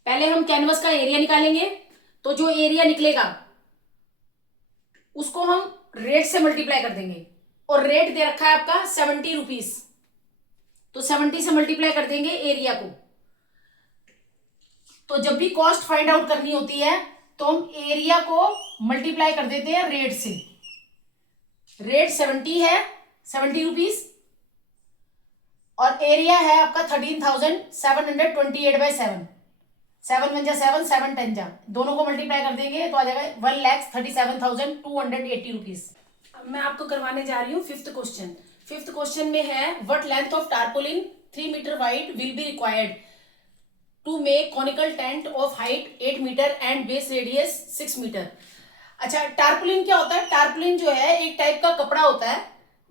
पहले हम कैनवस का एरिया निकालेंगे, तो जो एरिया निकलेगा उसको हम रेट से मल्टीप्लाई कर देंगे और रेट दे रखा है आपका 70 रुपीज, तो 70 से मल्टीप्लाई कर देंगे एरिया को। तो जब भी कॉस्ट फाइंड आउट करनी होती है तो हम एरिया को मल्टीप्लाई कर देते हैं रेट से। रेट 70 है, 70 रुपीज, और एरिया है आपका 13,728 बाय 7, 7 1 जा 7, 7 10 जा, दोनों को मल्टीप्लाई कर देंगे तो आ जाएगा 1,37,280 रुपीज। मैं आपको करवाने जा रही हूँ फिफ्थ क्वेश्चन में है what length of tarpaulin 3 metre wide will be required to make conical tent of height 8 metre and base radius 6 metre. अच्छा, टारपोलिन क्या होता है? टारपोलिन जो है एक टाइप का कपड़ा होता है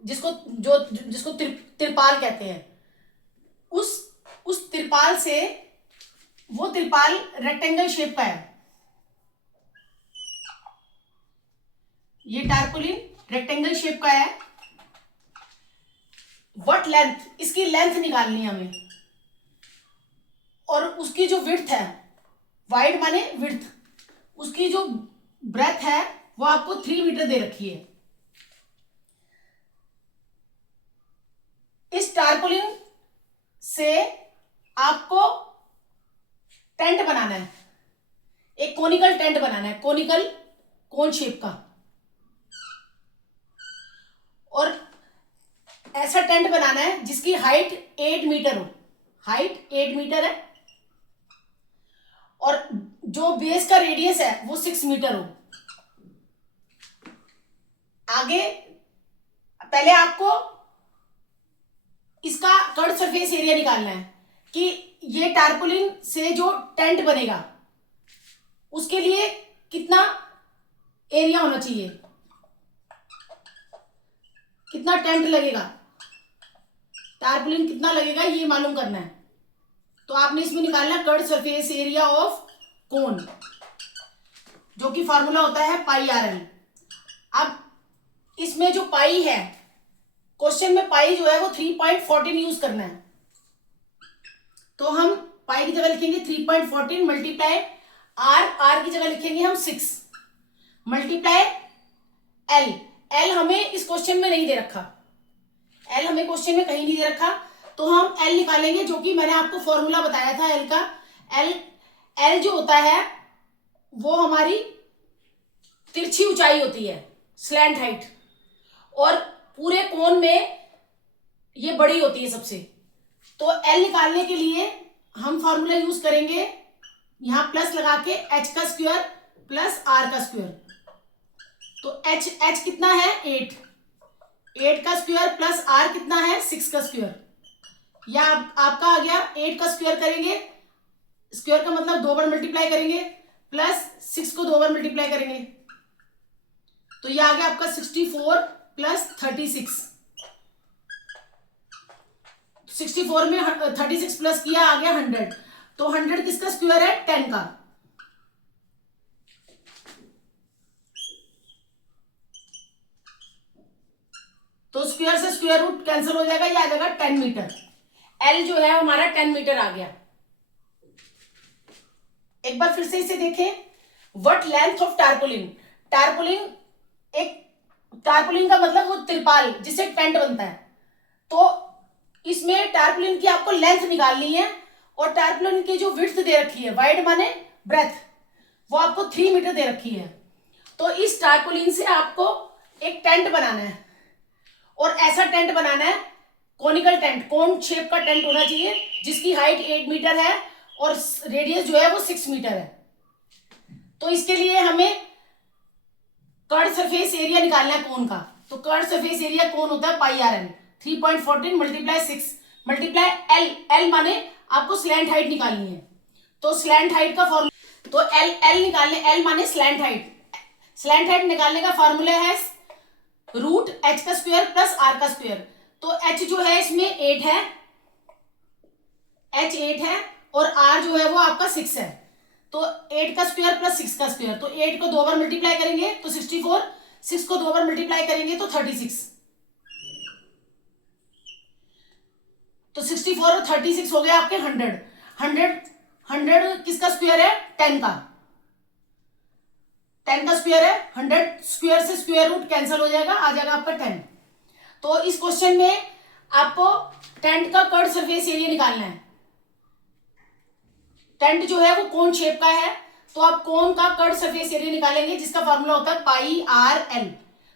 जिसको तिरपाल कहते हैं। उस तिरपाल से, वो तिरपाल रेक्टेंगल शेप का है, ये टारपोलिन रेक्टेंगल शेप का है। व्हाट लेंथ, इसकी लेंथ निकालनी है हमें, और उसकी जो विड्थ है, वाइड माने विड्थ, उसकी जो ब्रेथ है वो आपको 3 मीटर दे रखी है। इस टारपोलिन से आपको टेंट बनाना है, एक कोनिकल टेंट बनाना है, कोन शेप का, और ऐसा टेंट बनाना है जिसकी हाइट 8 मीटर हो, हाइट 8 मीटर है, और जो बेस का रेडियस है वो 6 मीटर हो। आगे पहले आपको इसका कट सरफेस एरिया निकालना है कि ये टारपोलिन से जो टेंट बनेगा उसके लिए कितना एरिया होना चाहिए, कितना टेंट लगेगा, टारपोलिन कितना लगेगा ये मालूम करना है। तो आपने इसमें निकालना कट सरफेस एरिया ऑफ कोन, जो कि फॉर्मूला होता है पाई आर एल। अब इसमें जो पाई है, क्वेश्चन में पाई जो है वो 3.14 यूज करना है, तो हम पाई की जगह लिखेंगे 3.14 मल्टीप्लाई आर की जगह लिखेंगे हम 6 मल्टीप्लाई एल हमें इस क्वेश्चन में नहीं दे रखा, एल हमें क्वेश्चन में कहीं नहीं दे रखा, तो हम एल निकालेंगे, जो कि मैंने आपको फॉर्मूला बताया था एल का। एल जो होता है वो हमारी तिरछी ऊंचाई होती है, स्लैंट हाइट, और पूरे कोन में ये बड़ी होती है सबसे। तो एल निकालने के लिए हम फॉर्मूला यूज करेंगे, यहां प्लस लगा के एच का स्क्वायर प्लस आर का स्क्वायर, तो एच कितना है 8 का स्क्वायर प्लस आर कितना है 6 का स्क्वायर, या आपका आ गया 8 का स्क्वायर करेंगे, स्क्वायर का मतलब 2 बार मल्टीप्लाई करेंगे, प्लस 6 को 2 बार मल्टीप्लाई करेंगे, तो ये आ गया आपका 64 प्लस 36, 64 में 36 प्लस किया आ गया 100, तो 100 किसका स्क्वायर है 10 का, स्क्वायर रूट कैंसिल हो जाएगा, ये आ जाएगा 10 मीटर। एल जो है हमारा 10 मीटर आ गया। एक बार फिर से इसे देखें। What length of tarpaulin. Tarpaulin, एक टारपोलिन का मतलब वो तिरपाल जिससे टेंट बनता है, तो इसमें टारपोलिन की आपको लेंथ निकालनी है, और टारपोलिन की जो विड्थ दे रखी है, वाइड माने ब्रेथ, वो आपको 3 मीटर दे रखी है। तो इस टारपोलिन से आपको एक टेंट बनाना है, और ऐसा टेंट बनाना है, कोनिकल टेंट, कोन शेप का टेंट होना चाहिए, जिसकी हाइट 8 मीटर है और रेडियस जो है वो 6 मीटर है। तो इसके लिए हमें कर्ड सरफेस एरिया निकालना है कोन का। तो कर्ड सरफेस एरिया कोन होता है pi r l, 3.14 multiply 6 multiply l. L माने आपको स्लैंट हाइट निकालनी है, तो स्लैंट हाइट का फॉर्मूला, तो एल निकालने, एल माने स्लैंट हाइट, स्लैंट हाइट निकालने का फॉर्मूला है रूट एच का स्क्वायर प्लस आर का स्क्वायर। तो एच जो है इसमें 8 है, एच 8 है, और आर जो है वो आपका 6 है। तो 8 का स्क्वायर प्लस 6 का स्क्वायर, तो 8 को 2 बार मल्टीप्लाई करेंगे तो 64, 6 को 2 बार मल्टीप्लाई करेंगे तो 36। तो 64 और 36 हो गया आपके 100। 100 किसका स्क्वायर है? 10 का। 10 का स्क्वायर है, 100 स्क्वायर से स्क्वायर रूट कैंसिल हो जाएगा, आ जाएगा आपका 10। तो इस क्वेश्चन में आपको टेंट का कर्ड सरफेस एरिया निकालना है। टेंट जो है वो कोन शेप का है, तो आप कोन का कर्ड सरफेस एरिया निकालेंगे, जिसका फॉर्मूला होता है पाई आर एल।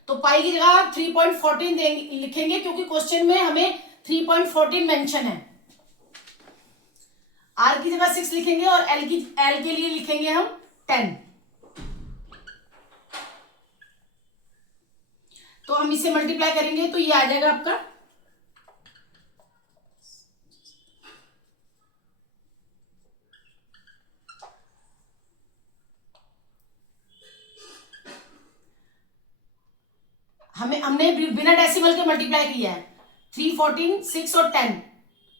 तो पाई की जगह आप 3.14 लिखेंगे, क्योंकि क्वेश्चन में हमें 3.14 मेंशन है। आर की जगह 6 लिखेंगे, और एल के लिए लिखेंगे हम 10। तो हम इसे मल्टीप्लाई करेंगे तो ये आ जाएगा आपका हमने बिना डेसिमल के मल्टीप्लाई किया है। 3, 14, 6 और 10,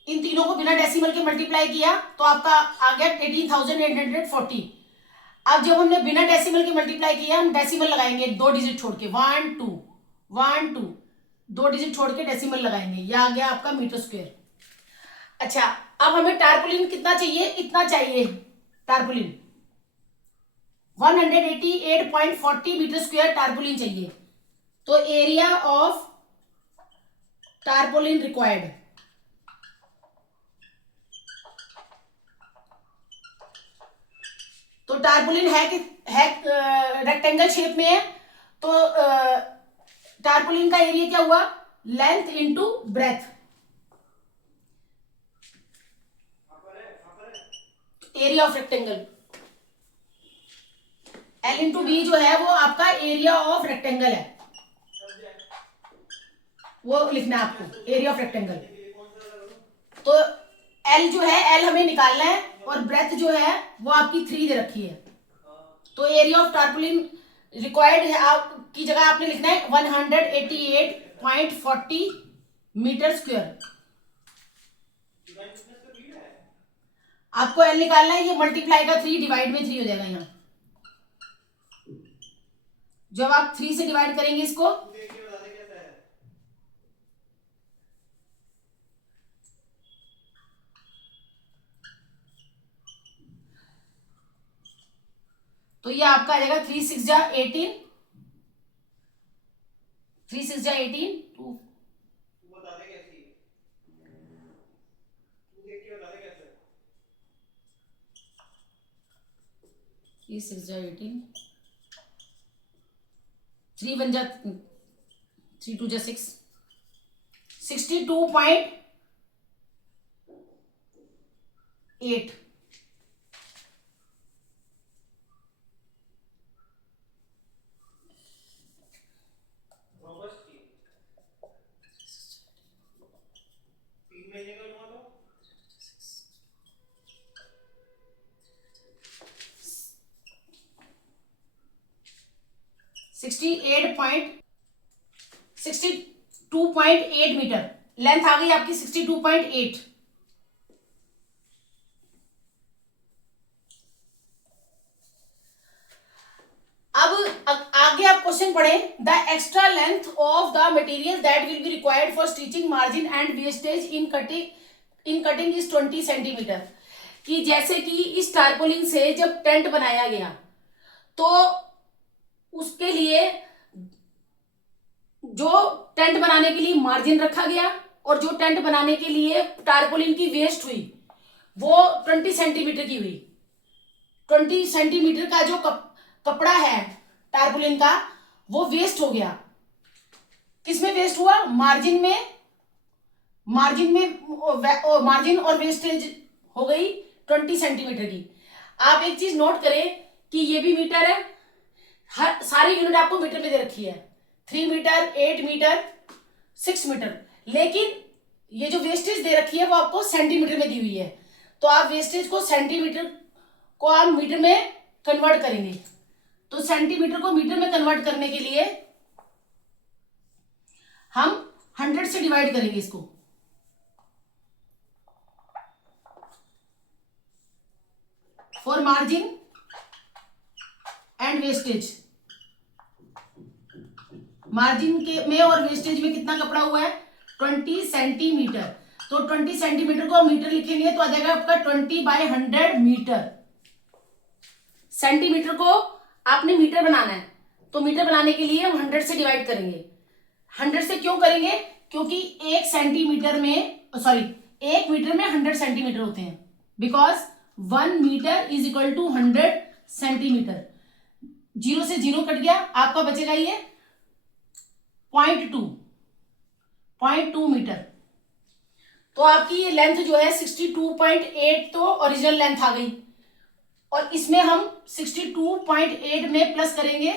इन तीनों को बिना डेसिमल के मल्टीप्लाई किया तो आपका आ गया 18,840। अब जब हमने बिना डेसिमल के मल्टीप्लाई किया, हम डेसिमल लगाएंगे 2 डिजिट छोड़ के, 1 2 1 2, 2 डिजिट छोड़ के डेसिमल लगाएंगे, यह आ गया आपका मीटर स्क्वायर। अच्छा, अब हमें टारपोलिन कितना चाहिए? इतना चाहिए टारपोलिन, 188.40 मीटर स्क्वायर टारपोलिन चाहिए। तो एरिया ऑफ टारपोलिन रिक्वायर्ड, तो टारपोलिन है रेक्टेंगल शेप में है, तो टारपोलिन का एरिया क्या हुआ? Length into breadth, area of rectangle. L into b जो है वो आपका एरिया ऑफ रेक्टेंगल है, वो लिखना है आपको, एरिया ऑफ रेक्टेंगल। तो एल जो है, एल हमें निकालना है, और ब्रेथ जो है वो आपकी 3 दे रखी है। तो एरिया ऑफ टारपोलिन रिक्वायर्ड है आपकी जगह आपने लिखना है 188.40 मीटर स्क्वायर। आपको एल निकालना है, ये मल्टीप्लाई का 3 डिवाइड में 3 हो जाएगा। यहाँ जब आप 3 से डिवाइड करेंगे इसको, तो ये आपका आ जाएगा 3 6 जा 18, 3 6 जा 18, 3 6 जा 18, 3 1 जा 3 2 जा 6, 62.8। सिक्सटी 62.8 मीटर लेंथ आ गई आपकी, 62.8। अब आगे आप क्वेश्चन पढ़ें, the extra length of the material that will be required for stitching margin and wastage in cutting is 20 centimetre. कि जैसे कि इस टारपोलिन से जब टेंट बनाया गया तो उसके लिए जो टेंट बनाने के लिए मार्जिन रखा गया और जो टेंट बनाने के लिए टारपोलिन की वेस्ट हुई वो 20 सेंटीमीटर की हुई। 20 सेंटीमीटर का जो कपड़ा है टारपोलिन का वो वेस्ट हो गया। किसमें वेस्ट हुआ? मार्जिन में। मार्जिन और वेस्टेज हो गई 20 सेंटीमीटर की। आप एक चीज नोट करें कि ये भी मीटर है, हर सारी यूनिट आपको मीटर में दे रखी है, 3 मीटर, 8 मीटर, 6 मीटर, लेकिन ये जो वेस्टेज दे रखी है वो आपको सेंटीमीटर में दी हुई है। तो आप वेस्टेज को सेंटीमीटर को आप मीटर में कन्वर्ट करेंगे। तो सेंटीमीटर को मीटर में कन्वर्ट करने के लिए हम 100 से डिवाइड करेंगे इसको। For margin and wastage, margin के में और वेस्टेज में कितना कपड़ा हुआ है? 20 सेंटीमीटर। तो 20 सेंटीमीटर को मीटर लिखेंगे तो आ जाएगा आपका 20/100 मीटर। सेंटीमीटर को आपने मीटर बनाना है तो मीटर बनाने के लिए हम 100 से डिवाइड करेंगे। 100 से क्यों करेंगे? क्योंकि एक मीटर में 100 सेंटीमीटर होते हैं। Because 1 metre is equal to 100 centimetre. 0 से 0 कट गया, आपका बचेगा ये 0.2 मीटर। तो आपकी ये लेंथ जो है 62.8 तो ओरिजिनल लेंथ आ गई, और इसमें हम 62.8 में प्लस करेंगे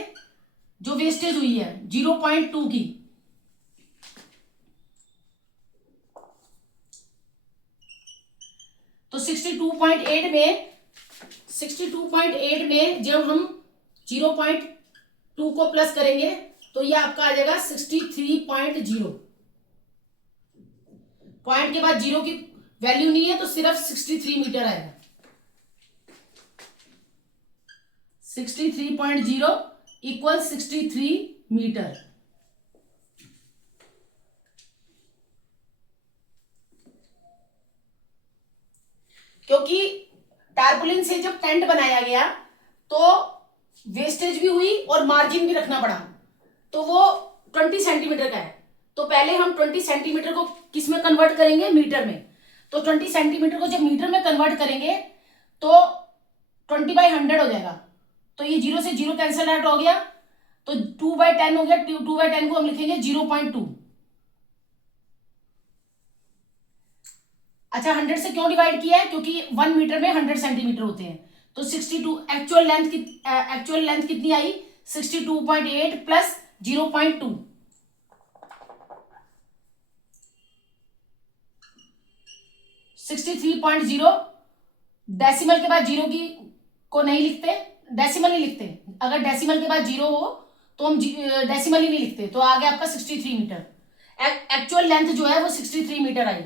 जो वेस्टेज हुई है 0.2 की। तो 62.8 में जब हम 0.2 को प्लस करेंगे तो ये आपका आ जाएगा 63.0। पॉइंट के बाद 0 की वैल्यू नहीं है तो सिर्फ 63 मीटर आएगा। 63.0 इक्वल 63 मीटर। क्योंकि टारपोलिन से जब टेंट बनाया गया तो वेस्टेज भी हुई और मार्जिन भी रखना पड़ा, तो वो 20 सेंटीमीटर का है। तो पहले हम 20 सेंटीमीटर को किस में कन्वर्ट करेंगे? मीटर में। तो 20 सेंटीमीटर को जब मीटर में कन्वर्ट करेंगे तो 20/100 हो जाएगा। तो ये 0 से 0 कैंसिल आउट हो गया, तो 2/10 हो गया। 2/10 को हम लिखेंगे 0.2। अच्छा, 100 से क्यों डिवाइड किया है? क्योंकि 1 मीटर में 100 सेंटीमीटर होते हैं। तो 62 एक्चुअल लेंथ कितनी आई? 62.8 प्लस 0.2। 63.0। डेसिमल के बाद 0 की को नहीं लिखते, डेसिमल नहीं लिखते। अगर डेसिमल के बाद 0 हो तो हम डेसिमल ही नहीं लिखते। तो आ गया आपका 63 मीटर। एक्चुअल लेंथ जो है वो 63 मीटर आई।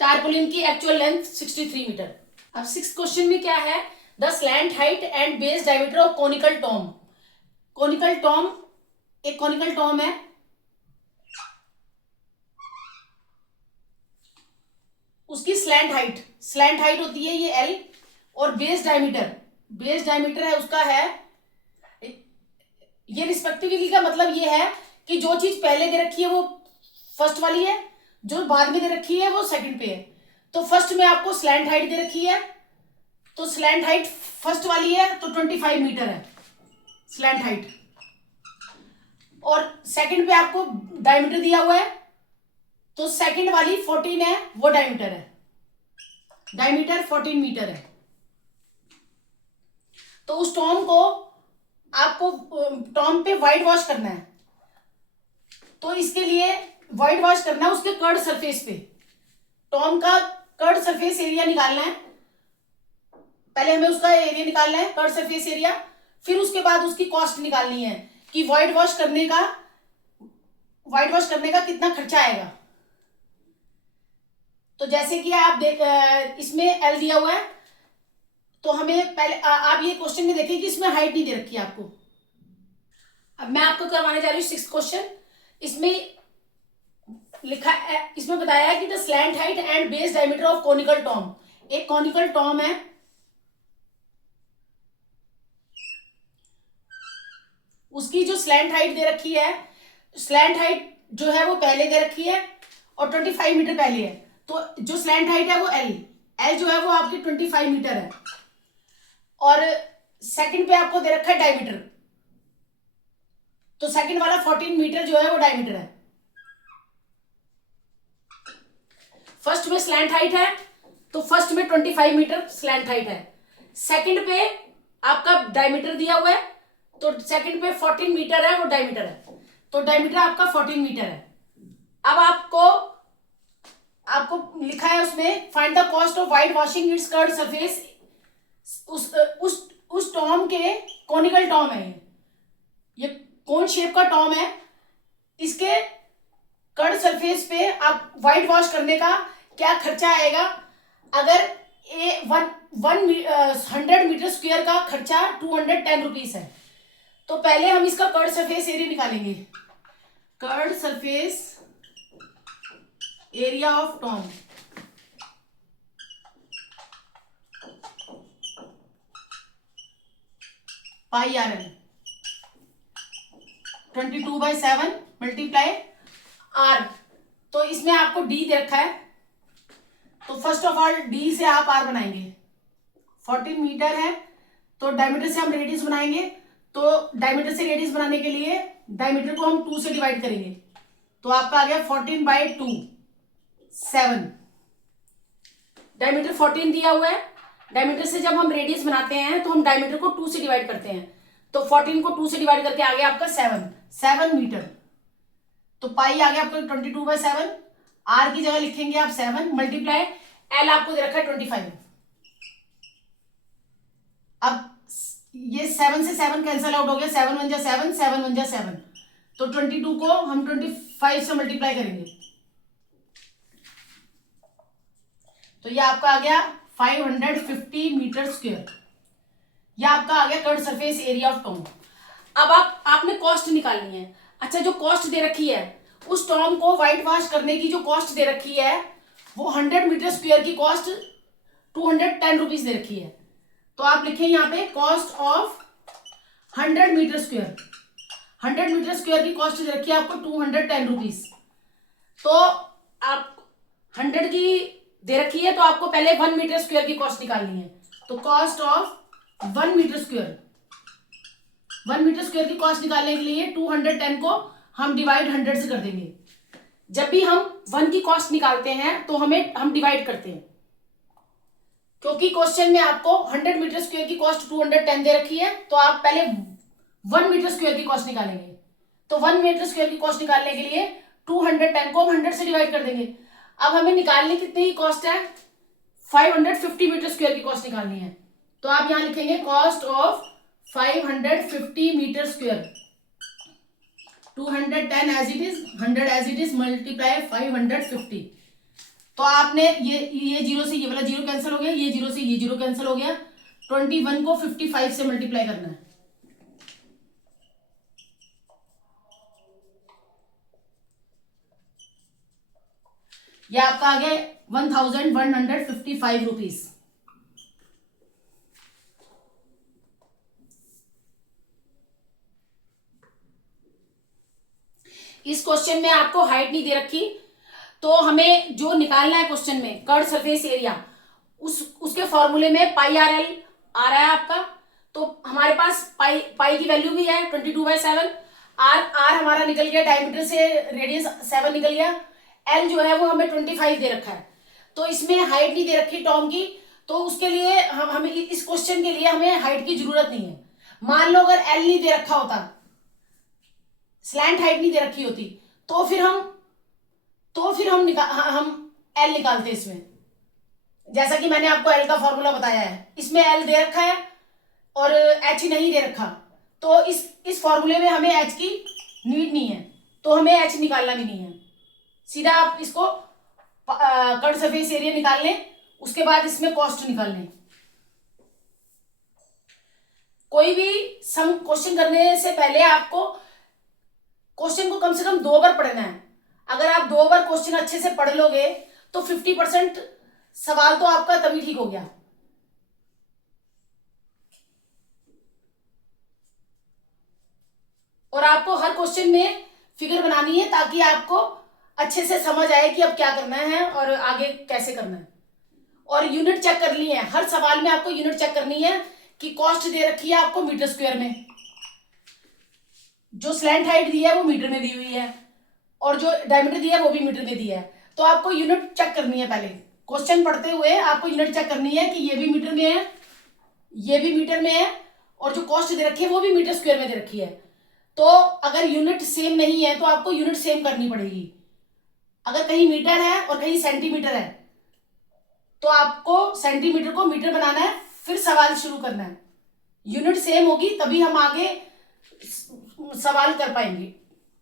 टारपोलिन की एक्चुअल लेंथ 63 मीटर। अब 6th क्वेश्चन में क्या है? The slant height and base diameter of conical Tom. Conical Tom एक कोनिकल टॉम है, उसकी स्लैंट हाइट होती है ये L, और बेस डायमीटर है उसका है ये। रिस्पेक्टिवली का मतलब ये है कि जो चीज पहले दे रखी है वो फर्स्ट वाली है, जो बाद में दे रखी है वो सेकंड पे है। तो फर्स्ट में आपको स्लैंट हाइट दे रखी है, तो स्लैंट हाइट फर्स्ट वाली है तो 25 मीटर है स्लैंट हाइट, और सेकंड पे आपको डायमीटर दिया हुआ है तो सेकंड वाली 14 है, वो डायमीटर है। डायमीटर 14 मीटर है। तो उस टॉम को आपको टॉम पे व्हाइट वॉश करना है, तो इसके लिए व्हाइट वॉश करना है उसके कर्ड सरफेस पे। टॉम का कर्ड सरफेस एरिया निकालना है। पहले हमें उसका एरिया निकालना है, कर्ड सरफेस एरिया। फिर उसके बाद उसकी कॉस्ट निकालनी है कि व्हाइट वॉश करने का कितना खर्चा आएगा। तो जैसे कि आप इसमें एल दिया हुआ है, तो हमें पहले आप ये क्वेश्चन में देखें कि इसमें हाइट नहीं दे रखी है आपको, अब मैं आपको करवाने जा रही हूँ 6th क्वेश्चन। इसमें लिखा है, इसमें बताया है कि the slant height and base diameter of conical Tom. एक कोनिकल टॉम है, उसकी जो स्लैंट हाइट दे रखी है, स्लैंट हाइट जो है वो पहले दे रखी है और 25 मीटर पहले है। तो जो स्लैंट हाइट है वो एल जो है वो आपकी 25 मीटर है, और सेकंड पे आपको दे रखा है डायमीटर, तो सेकंड वाला 14 मीटर जो है वो डायमीटर है। फर्स्ट में स्लैंट हाइट है, तो फर्स्ट में 25 मीटर स्लैंट हाइट है। सेकंड पे आपका डायमीटर दिया हुआ है, तो सेकंड पे 14 मीटर है वो डायमीटर है, तो डायमीटर आपका 14 मीटर है। अब आपको लिखा है उसमें find the cost of white washing it's curved surface. उस टॉम के कॉनिकल टॉम है, ये कोन शेप का टॉम है, इसके कर्ड सरफेस पे आप व्हाइट वॉश करने का क्या खर्चा आएगा। अगर 100 मीटर स्क्वायर का खर्चा 210 रुपीज है, तो पहले हम इसका कर्ड सरफेस एरिया निकालेंगे। Curved surface area of tomb, pi r l 22/7 multiply r. तो इसमें आपको डी दे रखा है, तो फर्स्ट ऑफ ऑल डी से आप आर बनाएंगे। 14 मीटर है, तो डायमीटर से हम रेडियस बनाएंगे, तो डायमीटर से रेडियस बनाने के लिए डायमीटर को हम 2 से डिवाइड करेंगे, तो आपका आ गया 14/2 7। डायमीटर 14 दिया हुआ है, डायमीटर से जब हम रेडियस बनाते हैं तो हम डायमीटर को 2 से डिवाइड करते हैं, तो 14 को 2 से डिवाइड करके आ गया आपका 7 मीटर। तो पाई आ गया आपको 22/7, आर की जगह लिखेंगे आप 7 मल्टीप्लाई एल आपको दे रखा है 25। अब ये 7 से 7 कैंसल आउट हो गया, 7 1 जा 7, 7 1 जा 7, तो 22 को हम 25 से मल्टीप्लाई करेंगे, तो ये आपका आ गया 550 मीटर स्क्वायर। यह आपका आ गया curd surface area of Tom. अब आपने कॉस्ट निकालनी है। अच्छा, जो कॉस्ट दे रखी है, उस टॉम को व्हाइट वॉश करने की जो कॉस्ट दे रखी है वो 100 मीटर स्क्वायर की कॉस्ट 210 रुपीज दे रखी है। तो आप लिखें यहाँ पे cost of 100 metre square. 100 metre square की कॉस्ट दे रखी है आपको 210 रुपीज। तो आप 100 की दे रखी है, तो आपको पहले 1 मीटर स्क्वायर की कॉस्ट निकालनी है। तो cost of 1 metre square, 1 metre square की कॉस्ट निकालने के लिए 210 को हम डिवाइड 100 से कर देंगे। जब भी हम 1 की कॉस्ट निकालते हैं तो हम डिवाइड करते हैं, क्योंकि क्वेश्चन में आपको 100 मीटर स्क्वायर की कॉस्ट 210 दे रखी है, तो आप पहले 1 मीटर स्क्वायर की कॉस्ट निकालेंगे। तो 1 मीटर स्क्वायर की कॉस्ट निकालने के लिए 210 को हम 100 से डिवाइड कर देंगे। अब हमें निकालनी कितनी कॉस्ट है, 550 मीटर स्क्वायर की कॉस्ट निकालनी है। तो आप यहां लिखेंगे cost of 550 metre square, 210 as it is, 100 as it is, multiply 550। तो आपने ये जीरो से ये वाला जीरो कैंसिल हो गया, ये जीरो से ये जीरो कैंसिल हो गया, 21 को 55 से मल्टीप्लाई करना है। ये आपका आ गया 1155 रुपीज। इस क्वेश्चन में आपको हाइट नहीं दे रखी, तो हमें जो निकालना है क्वेश्चन में कर्ड सरफेस एरिया, उसके फॉर्मूले में पाई आर एल आ रहा है आपका। तो हमारे पास पाई की वैल्यू भी है 22/7। आर हमारा निकल गया, डायमीटर से रेडियस 7 निकल गया। एल जो है वो हमें 25 दे रखा है। तो इसमें हाइट नहीं दे रखी टॉम की, तो उसके लिए हमें इस क्वेश्चन के लिए हमें हाइट की जरूरत नहीं है। मान लो अगर एल नहीं दे रखा होता, स्लैंट हाइट नहीं दे रखी होती, तो फिर हम एल निकालते इसमें। जैसा कि मैंने आपको एल का फॉर्मूला बताया है, इसमें एल दे रखा है और एच नहीं दे रखा, तो इस फॉर्मूले में हमें एच की नीड नहीं है, तो हमें एच निकालना भी नहीं है। सीधा आप इसको कर्ड सरफेस एरिया निकाल लें, उसके बाद इसमें कॉस्ट निकाल लें। कोई भी सम क्वेश्चन करने से पहले आपको क्वेश्चन को कम से कम 2 बार पढ़ना है। अगर आप 2 बार क्वेश्चन अच्छे से पढ़ लोगे तो 50% सवाल तो आपका तभी ठीक हो गया। और आपको हर क्वेश्चन में फिगर बनानी है ताकि आपको अच्छे से समझ आए कि अब क्या करना है और आगे कैसे करना है। और यूनिट चेक करनी है, हर सवाल में आपको यूनिट चेक करनी है कि कॉस्ट दे रखी है आपको मीटर स्क्वायर में, जो स्लैंट हाइट दी है वो मीटर में दी हुई है, और जो डायमीटर दिया है वो भी मीटर में दिया है। तो आपको यूनिट चेक करनी है, पहले क्वेश्चन पढ़ते हुए आपको यूनिट चेक करनी है कि ये भी मीटर में है, ये भी मीटर में है, और जो कॉस्ट दे रखी है वो भी मीटर स्क्वायर में दे रखी है। तो अगर यूनिट सेम नहीं है तो आपको यूनिट सेम करनी पड़ेगी। अगर कहीं मीटर है और कहीं सेंटीमीटर है तो आपको सेंटीमीटर को मीटर बनाना है, फिर सवाल शुरू करना है। यूनिट सेम होगी तभी हम आगे सवाल कर पाएंगे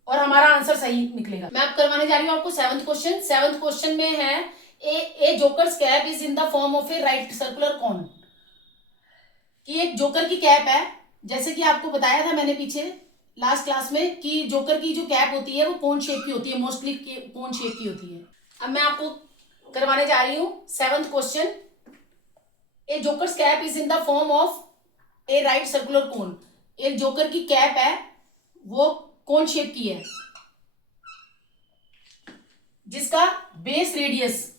और हमारा आंसर सही निकलेगा। मैं अब करवाने जा रही हूँ आपको 7th क्वेश्चन। 7th क्वेश्चन में है a joker's cap is in the form of a right circular cone. कि एक जोकर की कैप है, जैसे कि आपको बताया था मैंने पीछे लास्ट क्लास में कि जोकर की जो कैप होती है वो कोन शेप की होती है, मोस्टली कोन शेप की होती है। अब मैं आपको करवाने जा रही हूँ 7th question. A joker's cap is in the form of a right circular cone. एक जोकर की कैप है वो कोन शेप की है, जिसका बेस रेडियस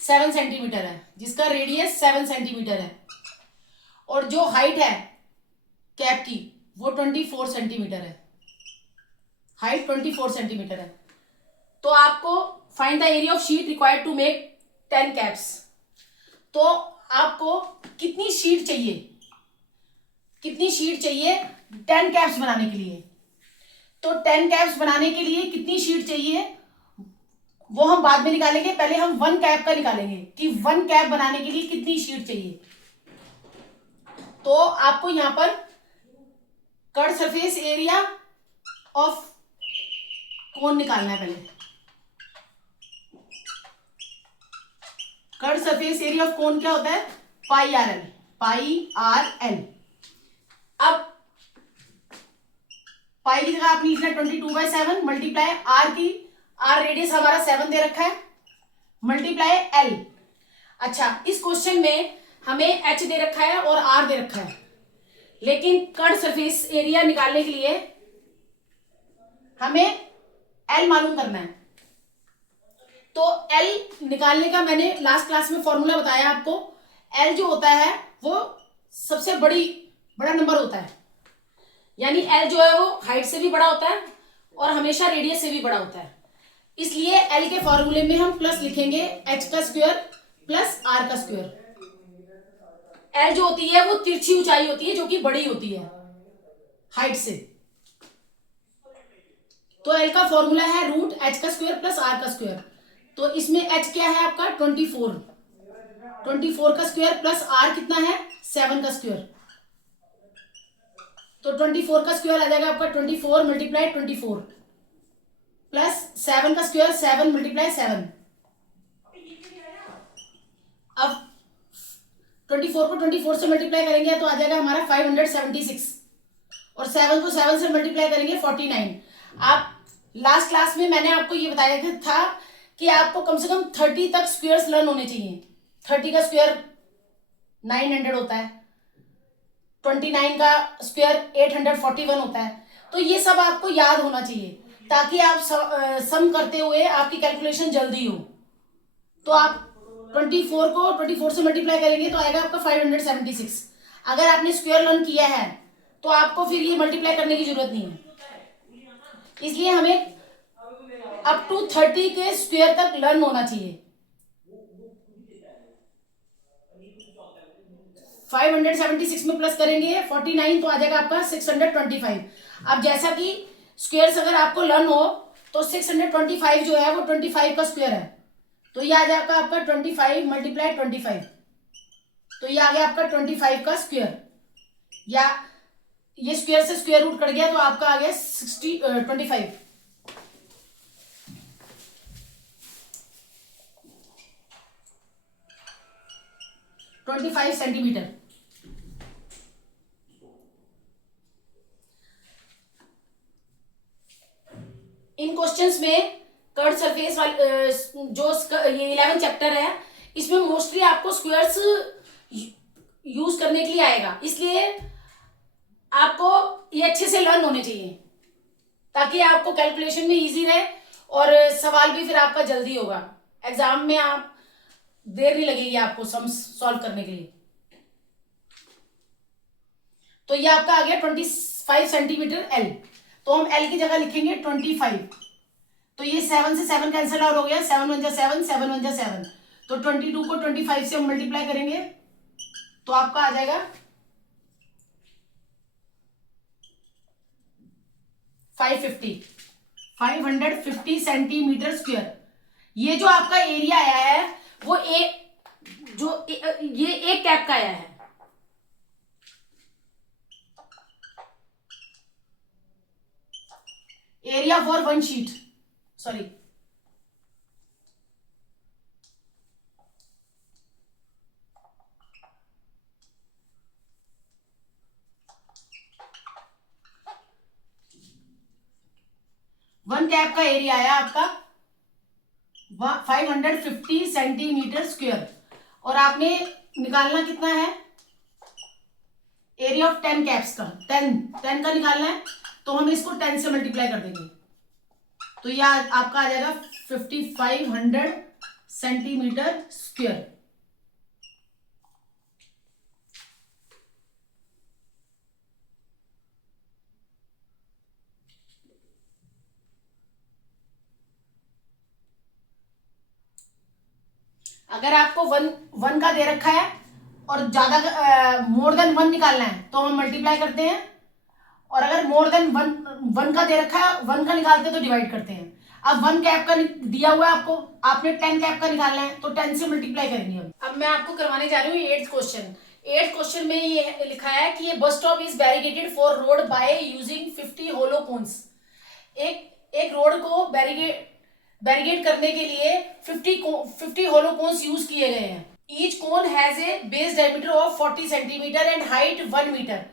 7 सेंटीमीटर है, जिसका रेडियस 7 सेंटीमीटर है, और जो हाइट है कैप की वो 24 सेंटीमीटर है। हाइट 24 सेंटीमीटर है। तो आपको find the area of sheet required to make 10 caps. तो आपको कितनी शीट चाहिए, कितनी शीट चाहिए 10 कैप्स बनाने के लिए। तो 10 कैप्स बनाने के लिए कितनी शीट चाहिए वो हम बाद में निकालेंगे, पहले हम 1 कैप का निकालेंगे कि 1 कैप बनाने के लिए कितनी शीट चाहिए। तो आपको यहां पर कर्व सरफेस एरिया ऑफ कोन निकालना है। पहले कर्व सरफेस एरिया ऑफ कोन क्या होता है, पाई आर एल, पाई आर एल। अब पाई की जगह आपने लिखना 22/7 मल्टीप्लाई आर की, आर रेडियस हमारा 7 दे रखा है, मल्टीप्लाई एल। अच्छा, इस क्वेश्चन में हमें एच दे रखा है और आर दे रखा है, लेकिन कर्व सरफेस एरिया निकालने के लिए हमें एल मालूम करना है। तो एल निकालने का मैंने लास्ट क्लास में फॉर्मूला बताया आपको। एल जो होता है वो सबसे बड़ा नंबर होता है, यानी एल जो है वो हाइट से भी बड़ा होता है और हमेशा रेडियस से भी बड़ा होता है। इसलिए एल के फॉर्मूले में हम प्लस लिखेंगे एच का स्क्वायर प्लस आर का स्क्वायर। एल जो होती है वो तिरछी ऊंचाई होती है जो कि बड़ी होती है हाइट से। तो एल का फॉर्मूला है रूट एच का स्क्वायर प्लस आर का स्क्वायर। तो इसमें एच क्या है आपका 24 का स्क्वायर प्लस आर कितना है 7 का स्क्वायर। तो 24 का स्क्वायर आ जाएगा आपका 24 मल्टीप्लाई 24 प्लस 7 का स्क्वायर 7 मल्टीप्लाई 7। अब 24 को 24 से मल्टीप्लाई करेंगे तो आ जाएगा हमारा 576, और 7 को 7 से मल्टीप्लाई करेंगे 49। आप लास्ट क्लास में मैंने आपको ये बताया था कि आपको कम से कम 30 तक स्क्वायर्स लर्न होने चाहिए। 30 का स्क्वायर 900 होता है, 29 का स्क्वायर 841 होता है। तो ये सब आपको याद होना चाहिए ताकि आप सम करते हुए आपकी कैलकुलेशन जल्दी हो। तो आप 24 को 24 से मल्टीप्लाई करेंगे तो आएगा आपका 576। अगर आपने स्क्वायर लर्न किया है तो आपको फिर ये मल्टीप्लाई करने की जरूरत नहीं है। इसलिए हमें अप टू 30 के स्क्वायर तक लर्न होना चाहिए। 576 में प्लस करेंगे 49 तो आ जाएगा आपका 625। अब जैसा कि स्क्वायर्स अगर आपको लर्न हो तो 625 जो है वो 25 का स्क्वायर है, तो ये आ जाएगा आपका 25 मल्टीप्लाई 25। तो ये आ गया आपका 25 का स्क्वायर, या ये स्क्वायर से स्क्वायर रूट कट गया तो आपका आ गया 25। सेंटीमीटर। इन क्वेश्चंस में कर्व सरफेस वाले ये 11 चैप्टर है, इसमें मोस्टली आपको स्क्वायर्स यूज करने के लिए आएगा, इसलिए आपको ये अच्छे से लर्न होने चाहिए ताकि आपको कैलकुलेशन में इजी रहे और सवाल भी फिर आपका जल्दी होगा। एग्जाम में आप देर नहीं लगेगी आपको सम सॉल्व करने के लिए। तो ये आपका आ गया 25 सेंटीमीटर एल, तो हम एल की जगह लिखेंगे 25। तो ये 7 से 7 कैंसिल आउट हो गया, 7 1 जा 7, 7 1 जा 7, तो 22 को 25 से हम मल्टीप्लाई करेंगे तो आपका आ जाएगा 550 सेंटीमीटर स्क्वायर। ये जो आपका एरिया आया है वो ये एक कैप का आया है। Area for one sheet, sorry, one cap का एरिया आया आपका 550 सेंटीमीटर स्क्वायर, और आपने निकालना कितना है, एरिया ऑफ 10 कैप्स का, 10 का निकालना है, तो हम इसको 10 से मल्टीप्लाई कर देंगे तो यह आपका आ जाएगा 5500 सेंटीमीटर स्क्वायर। अगर आपको वन का दे रखा है और ज्यादा मोर देन 1 निकालना है तो हम मल्टीप्लाई करते हैं, और अगर मोर देन वन का दे रखा है 1 का निकालते हैं तो डिवाइड करते हैं। अब 1 कैप का दिया हुआ है आपको, आपने 10 कैप का निकालना है तो 10 से मल्टीप्लाई करेंगे। अब मैं आपको करवाने जा रही हूँ 8th क्वेश्चन। 8th क्वेश्चन में ये लिखा है कि ये bus stop is barricaded for road by using 50 hollow cones. एक रोड को बैरिकेड करने के लिए 50 होलो कोन्स यूज किए गए हैं। Each cone has a base diameter of 40 centimetre and height 1 metre.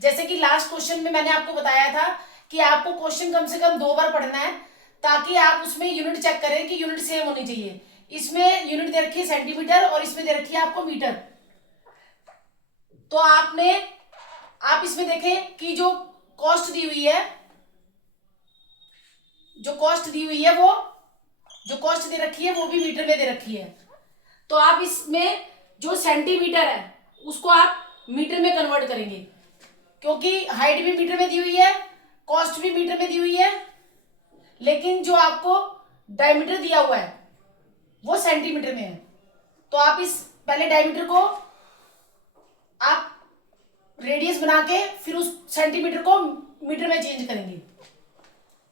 जैसे कि लास्ट क्वेश्चन में मैंने आपको बताया था कि आपको क्वेश्चन कम से कम 2 बार पढ़ना है ताकि आप उसमें यूनिट चेक करें कि यूनिट सेम होनी चाहिए। इसमें यूनिट दे रखी है सेंटीमीटर और इसमें दे रखी है आपको मीटर। तो आप इसमें देखें कि जो कॉस्ट दी हुई है, जो कॉस्ट दे रखी है वो भी मीटर में दे रखी है। तो आप इसमें जो सेंटीमीटर है उसको आप मीटर में कन्वर्ट करेंगे, क्योंकि हाइट भी मीटर में दी हुई है, कॉस्ट भी मीटर में दी हुई है, लेकिन जो आपको डायमीटर दिया हुआ है वो सेंटीमीटर में है। तो आप इस पहले डायमीटर को आप रेडियस बना के फिर उस सेंटीमीटर को मीटर में चेंज करेंगे।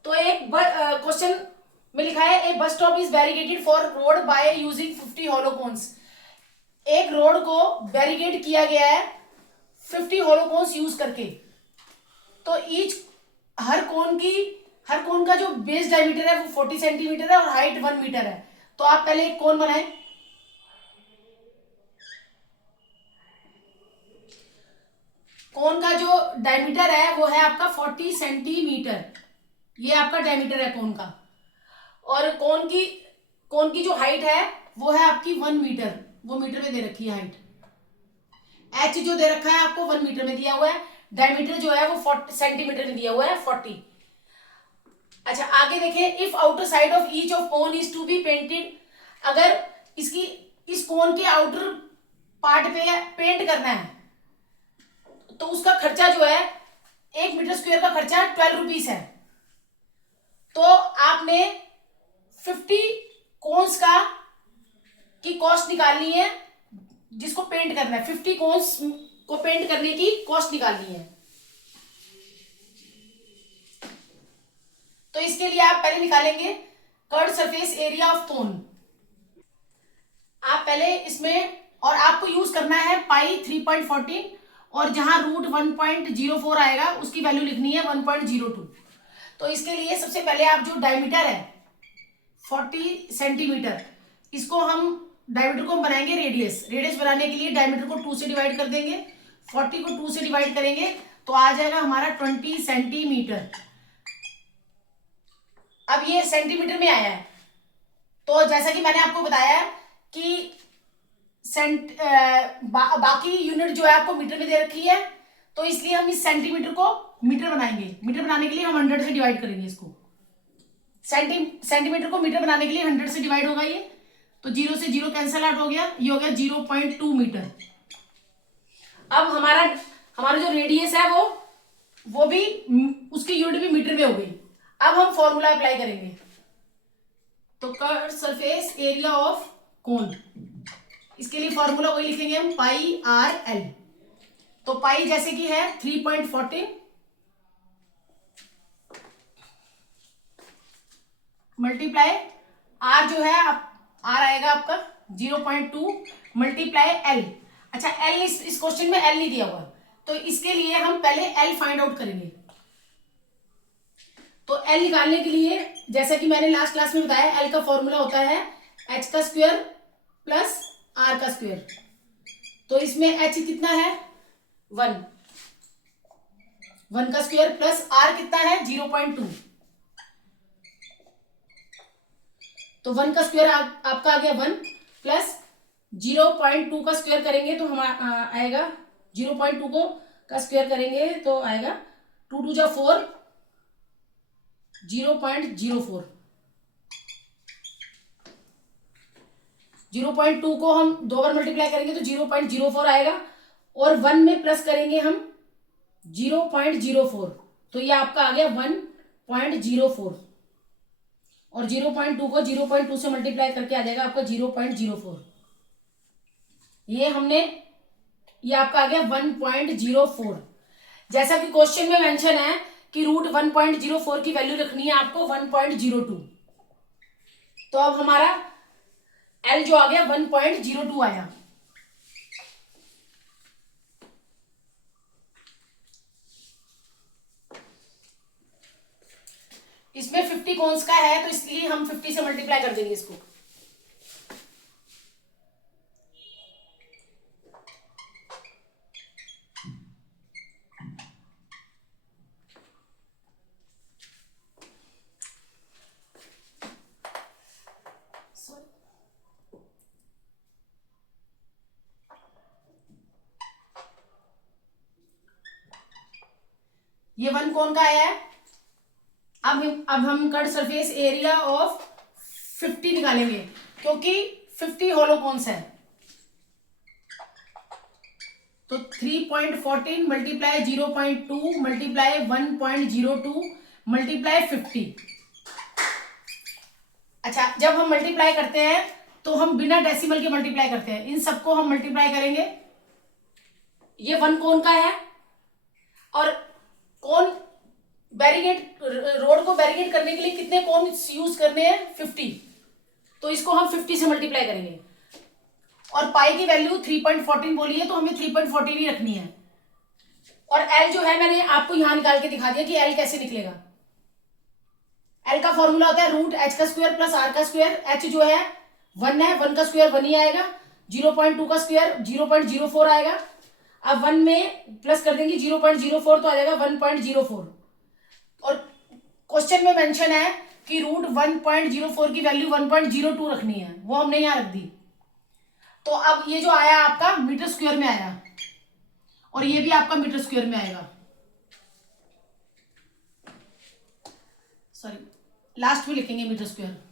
तो एक क्वेश्चन में लिखा है a bus stop is barricaded for road by using 50 hollow cones. एक रोड को बैरिकेड किया गया है 50 होलो कोन्स यूज करके। तो हर कोन का जो बेस डायमीटर है वो 40 सेंटीमीटर है और हाइट 1 मीटर है। तो आप पहले एक कोन बनाएं। कोन का जो डायमीटर है वो है आपका 40 सेंटीमीटर, ये आपका डायमीटर है कोन का। और कोन की जो हाइट है वो है आपकी 1 मीटर, वो मीटर में दे रखी है हाइट। एच जो दे रखा है आपको 1 मीटर में दिया हुआ है, डायमीटर जो है वो 40 सेंटीमीटर में दिया हुआ है 40। अच्छा आगे देखें, if outer side of each of cone is to be painted. अगर इस कोन के आउटर पार्ट पे पेंट करना है तो उसका खर्चा जो है 1 मीटर स्क्वायर का खर्चा 12 रुपीज है। तो आपने 50 कोन्स की कॉस्ट निकालनी है, जिसको पेंट करना है 50 कोन्स को पेंट करने की कॉस्ट निकालनी है। तो इसके लिए आप पहले निकालेंगे कर्व्ड सरफेस एरिया ऑफ कोन। आप पहले इसमें, और आपको यूज करना है पाई 3.14 और जहां रूट 1.04 आएगा उसकी वैल्यू लिखनी है 1.02। तो इसके लिए सबसे पहले आप जो डायमीटर है 40 सेंटीमीटर, इसको हम डायमीटर को बनाएंगे रेडियस बनाने के लिए डायमीटर को 2 से डिवाइड कर देंगे, 40 को 2 से डिवाइड करेंगे तो आ जाएगा हमारा 20 सेंटीमीटर। अब ये सेंटीमीटर में आया है, तो जैसा कि मैंने आपको बताया कि बाकी यूनिट जो है आपको मीटर में दे रखी है, तो इसलिए हम इस सेंटीमीटर को मीटर बनाएंगे। मीटर बनाने के लिए हम 100 से डिवाइड करेंगे इसको। सेंटीमीटर को मीटर बनाने के लिए 100 से डिवाइड होगा ये, तो 0 से 0 कैंसल आउट हो गया, ये हो गया 0.2 मीटर। अब हमारा जो रेडियस है वो भी उसकी यूनिट भी मीटर में हो गई। अब हम फॉर्मूला अप्लाई करेंगे, तो कर्व सरफेस एरिया ऑफ कोन, इसके लिए फॉर्मूला वही लिखेंगे हम, पाई आर एल। तो पाई जैसे कि है 3.14 मल्टीप्लाई आर जो है आर आएगा आपका 0.2 मल्टीप्लाई एल। अच्छा, एल इस क्वेश्चन में एल नहीं दिया हुआ, तो इसके लिए हम पहले एल फाइंड आउट करेंगे। तो एल निकालने के लिए जैसा कि मैंने लास्ट क्लास में बताया, एल का फॉर्मूला होता है एच का स्क्वायर प्लस आर का स्क्वायर। तो इसमें एच कितना है 1 का स्क्वायर प्लस आर कितना है 0.2, तो 1 का स्क्वायर आपका आ गया 1 प्लस 0.2 का स्क्वायर करेंगे तो हम आएगा 0.2 को का स्क्वायर करेंगे तो आएगा 2 2 जा 4 0.04। 0.2 को हम 2 बार मल्टीप्लाई करेंगे तो 0.04 आएगा, और 1 में प्लस करेंगे हम 0.04, तो ये आपका आ गया 1.04, और 0.2 को 0.2 से मल्टीप्लाई करके आ जाएगा आपका 0.04। ये आपका आ गया 1.04। जैसा कि क्वेश्चन में मेंशन है कि रूट 1.04 की वैल्यू रखनी है आपको 1.02, तो अब हमारा एल जो आ गया 1.02 आया। इसमें 50 कॉन्स का है, तो इसलिए हम 50 से मल्टीप्लाई कर देंगे इसको। ये 1 कौन का आया है। अब हम कट सरफेस एरिया ऑफ 50 निकालेंगे, क्योंकि 50 होलो कौन्स है, तो 3.14 मल्टीप्लाई 0.2 मल्टीप्लाई 1.02 मल्टीप्लाई 50। अच्छा, जब हम मल्टीप्लाई करते हैं तो हम बिना डेसिमल के मल्टीप्लाई करते हैं, इन सबको हम मल्टीप्लाई करेंगे। ये 1 कौन का है, और कौन बैरिकेड रोड को बैरिकेड करने के लिए कितने कौन यूज करने हैं 50, तो इसको हम 50 से मल्टीप्लाई करेंगे। और पाई की वैल्यू 3.14 बोली है, तो हमें 3.14 ही रखनी है। और एल जो है मैंने आपको यहां निकाल के दिखा दिया कि एल कैसे निकलेगा। एल का फॉर्मूला होता है रूट एच का स्क्वायर प्लस आर का स्क्वायर। एच जो है 1 है, 1 का स्क्वायर 1 ही आएगा, 0.2 का स्क्वायर 0.04 आएगा। अब 1 में प्लस कर देंगे 0.04, तो आ जाएगा 1.04। और क्वेश्चन में मेंशन है कि रूट 1.04 की वैल्यू 1.02 रखनी है, वो हमने यहां रख दी। तो अब ये जो आया आपका मीटर स्क्वायर में आया, और ये भी आपका मीटर स्क्वायर में आएगा। सॉरी, लास्ट में लिखेंगे मीटर स्क्वायर।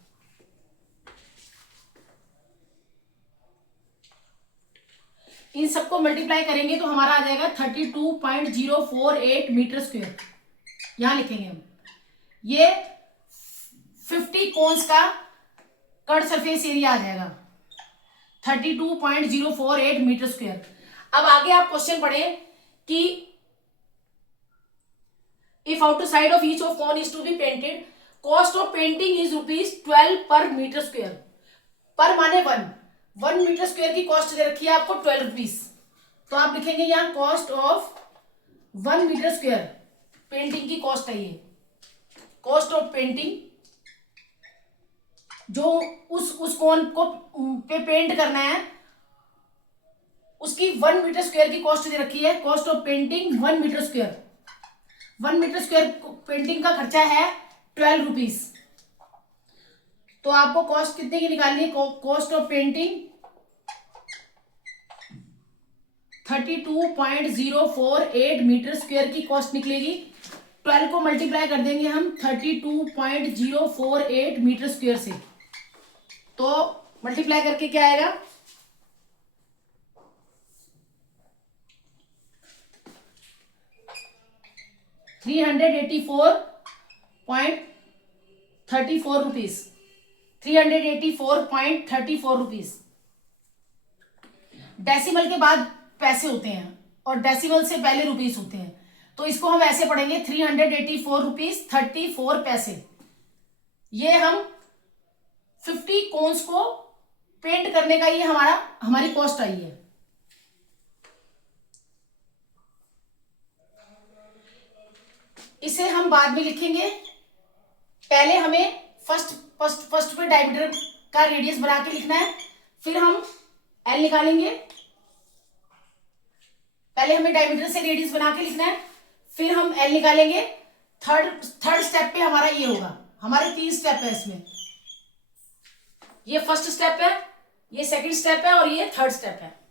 इन सबको मल्टीप्लाई करेंगे तो हमारा आ जाएगा 32.048 मीटर स्क्वायर, यहां लिखेंगे हम। ये 50 कोन्स का कट सरफेस एरिया आ जाएगा 32.048 मीटर स्क्वायर। अब आगे आप क्वेश्चन पढ़े कि if outside of each of cone is to be painted, cost of painting is ₹12 per metre square. Per माने 1 मीटर स्क्वायर की कॉस्ट दे रखी है आपको 12 रुपीज, तो आप लिखेंगे यहां cost of 1 metre square, painting की कॉस्ट है ये। कॉस्ट ऑफ पेंटिंग, जो उस कोन को पे पेंट करना है उसकी 1 मीटर स्क्वायर की कॉस्ट दे रखी है। Cost of painting 1 metre square, 1 metre square painting का खर्चा है 12 रुपीज। तो आपको कॉस्ट कितने की निकालनी है? Cost of painting 32.048 metre square की कॉस्ट निकलेगी। 12 को मल्टीप्लाई कर देंगे हम 32.048 मीटर स्क्वायर से, तो मल्टीप्लाई करके क्या आएगा? 384.34 रुपीज। 384.34 रुपीज। डेसिमल के बाद पैसे होते हैं और डेसिमल से पहले रुपीस होते हैं, तो इसको हम ऐसे पढ़ेंगे 384 रुपीज 34 पैसे। ये हम 50 कोन्स को पेंट करने का ये हमारी कॉस्ट आई है। इसे हम बाद में लिखेंगे। पहले हमें फर्स्ट पे डायमीटर का रेडियस बना के लिखना है, फिर हम एल निकालेंगे। पहले हमें डायमीटर से रेडियस बना के लिखना है, फिर हम एल निकालेंगे। थर्ड स्टेप पे हमारा ये होगा। हमारे 3 स्टेप है इसमें। ये फर्स्ट स्टेप है, ये सेकंड स्टेप है और ये थर्ड स्टेप है।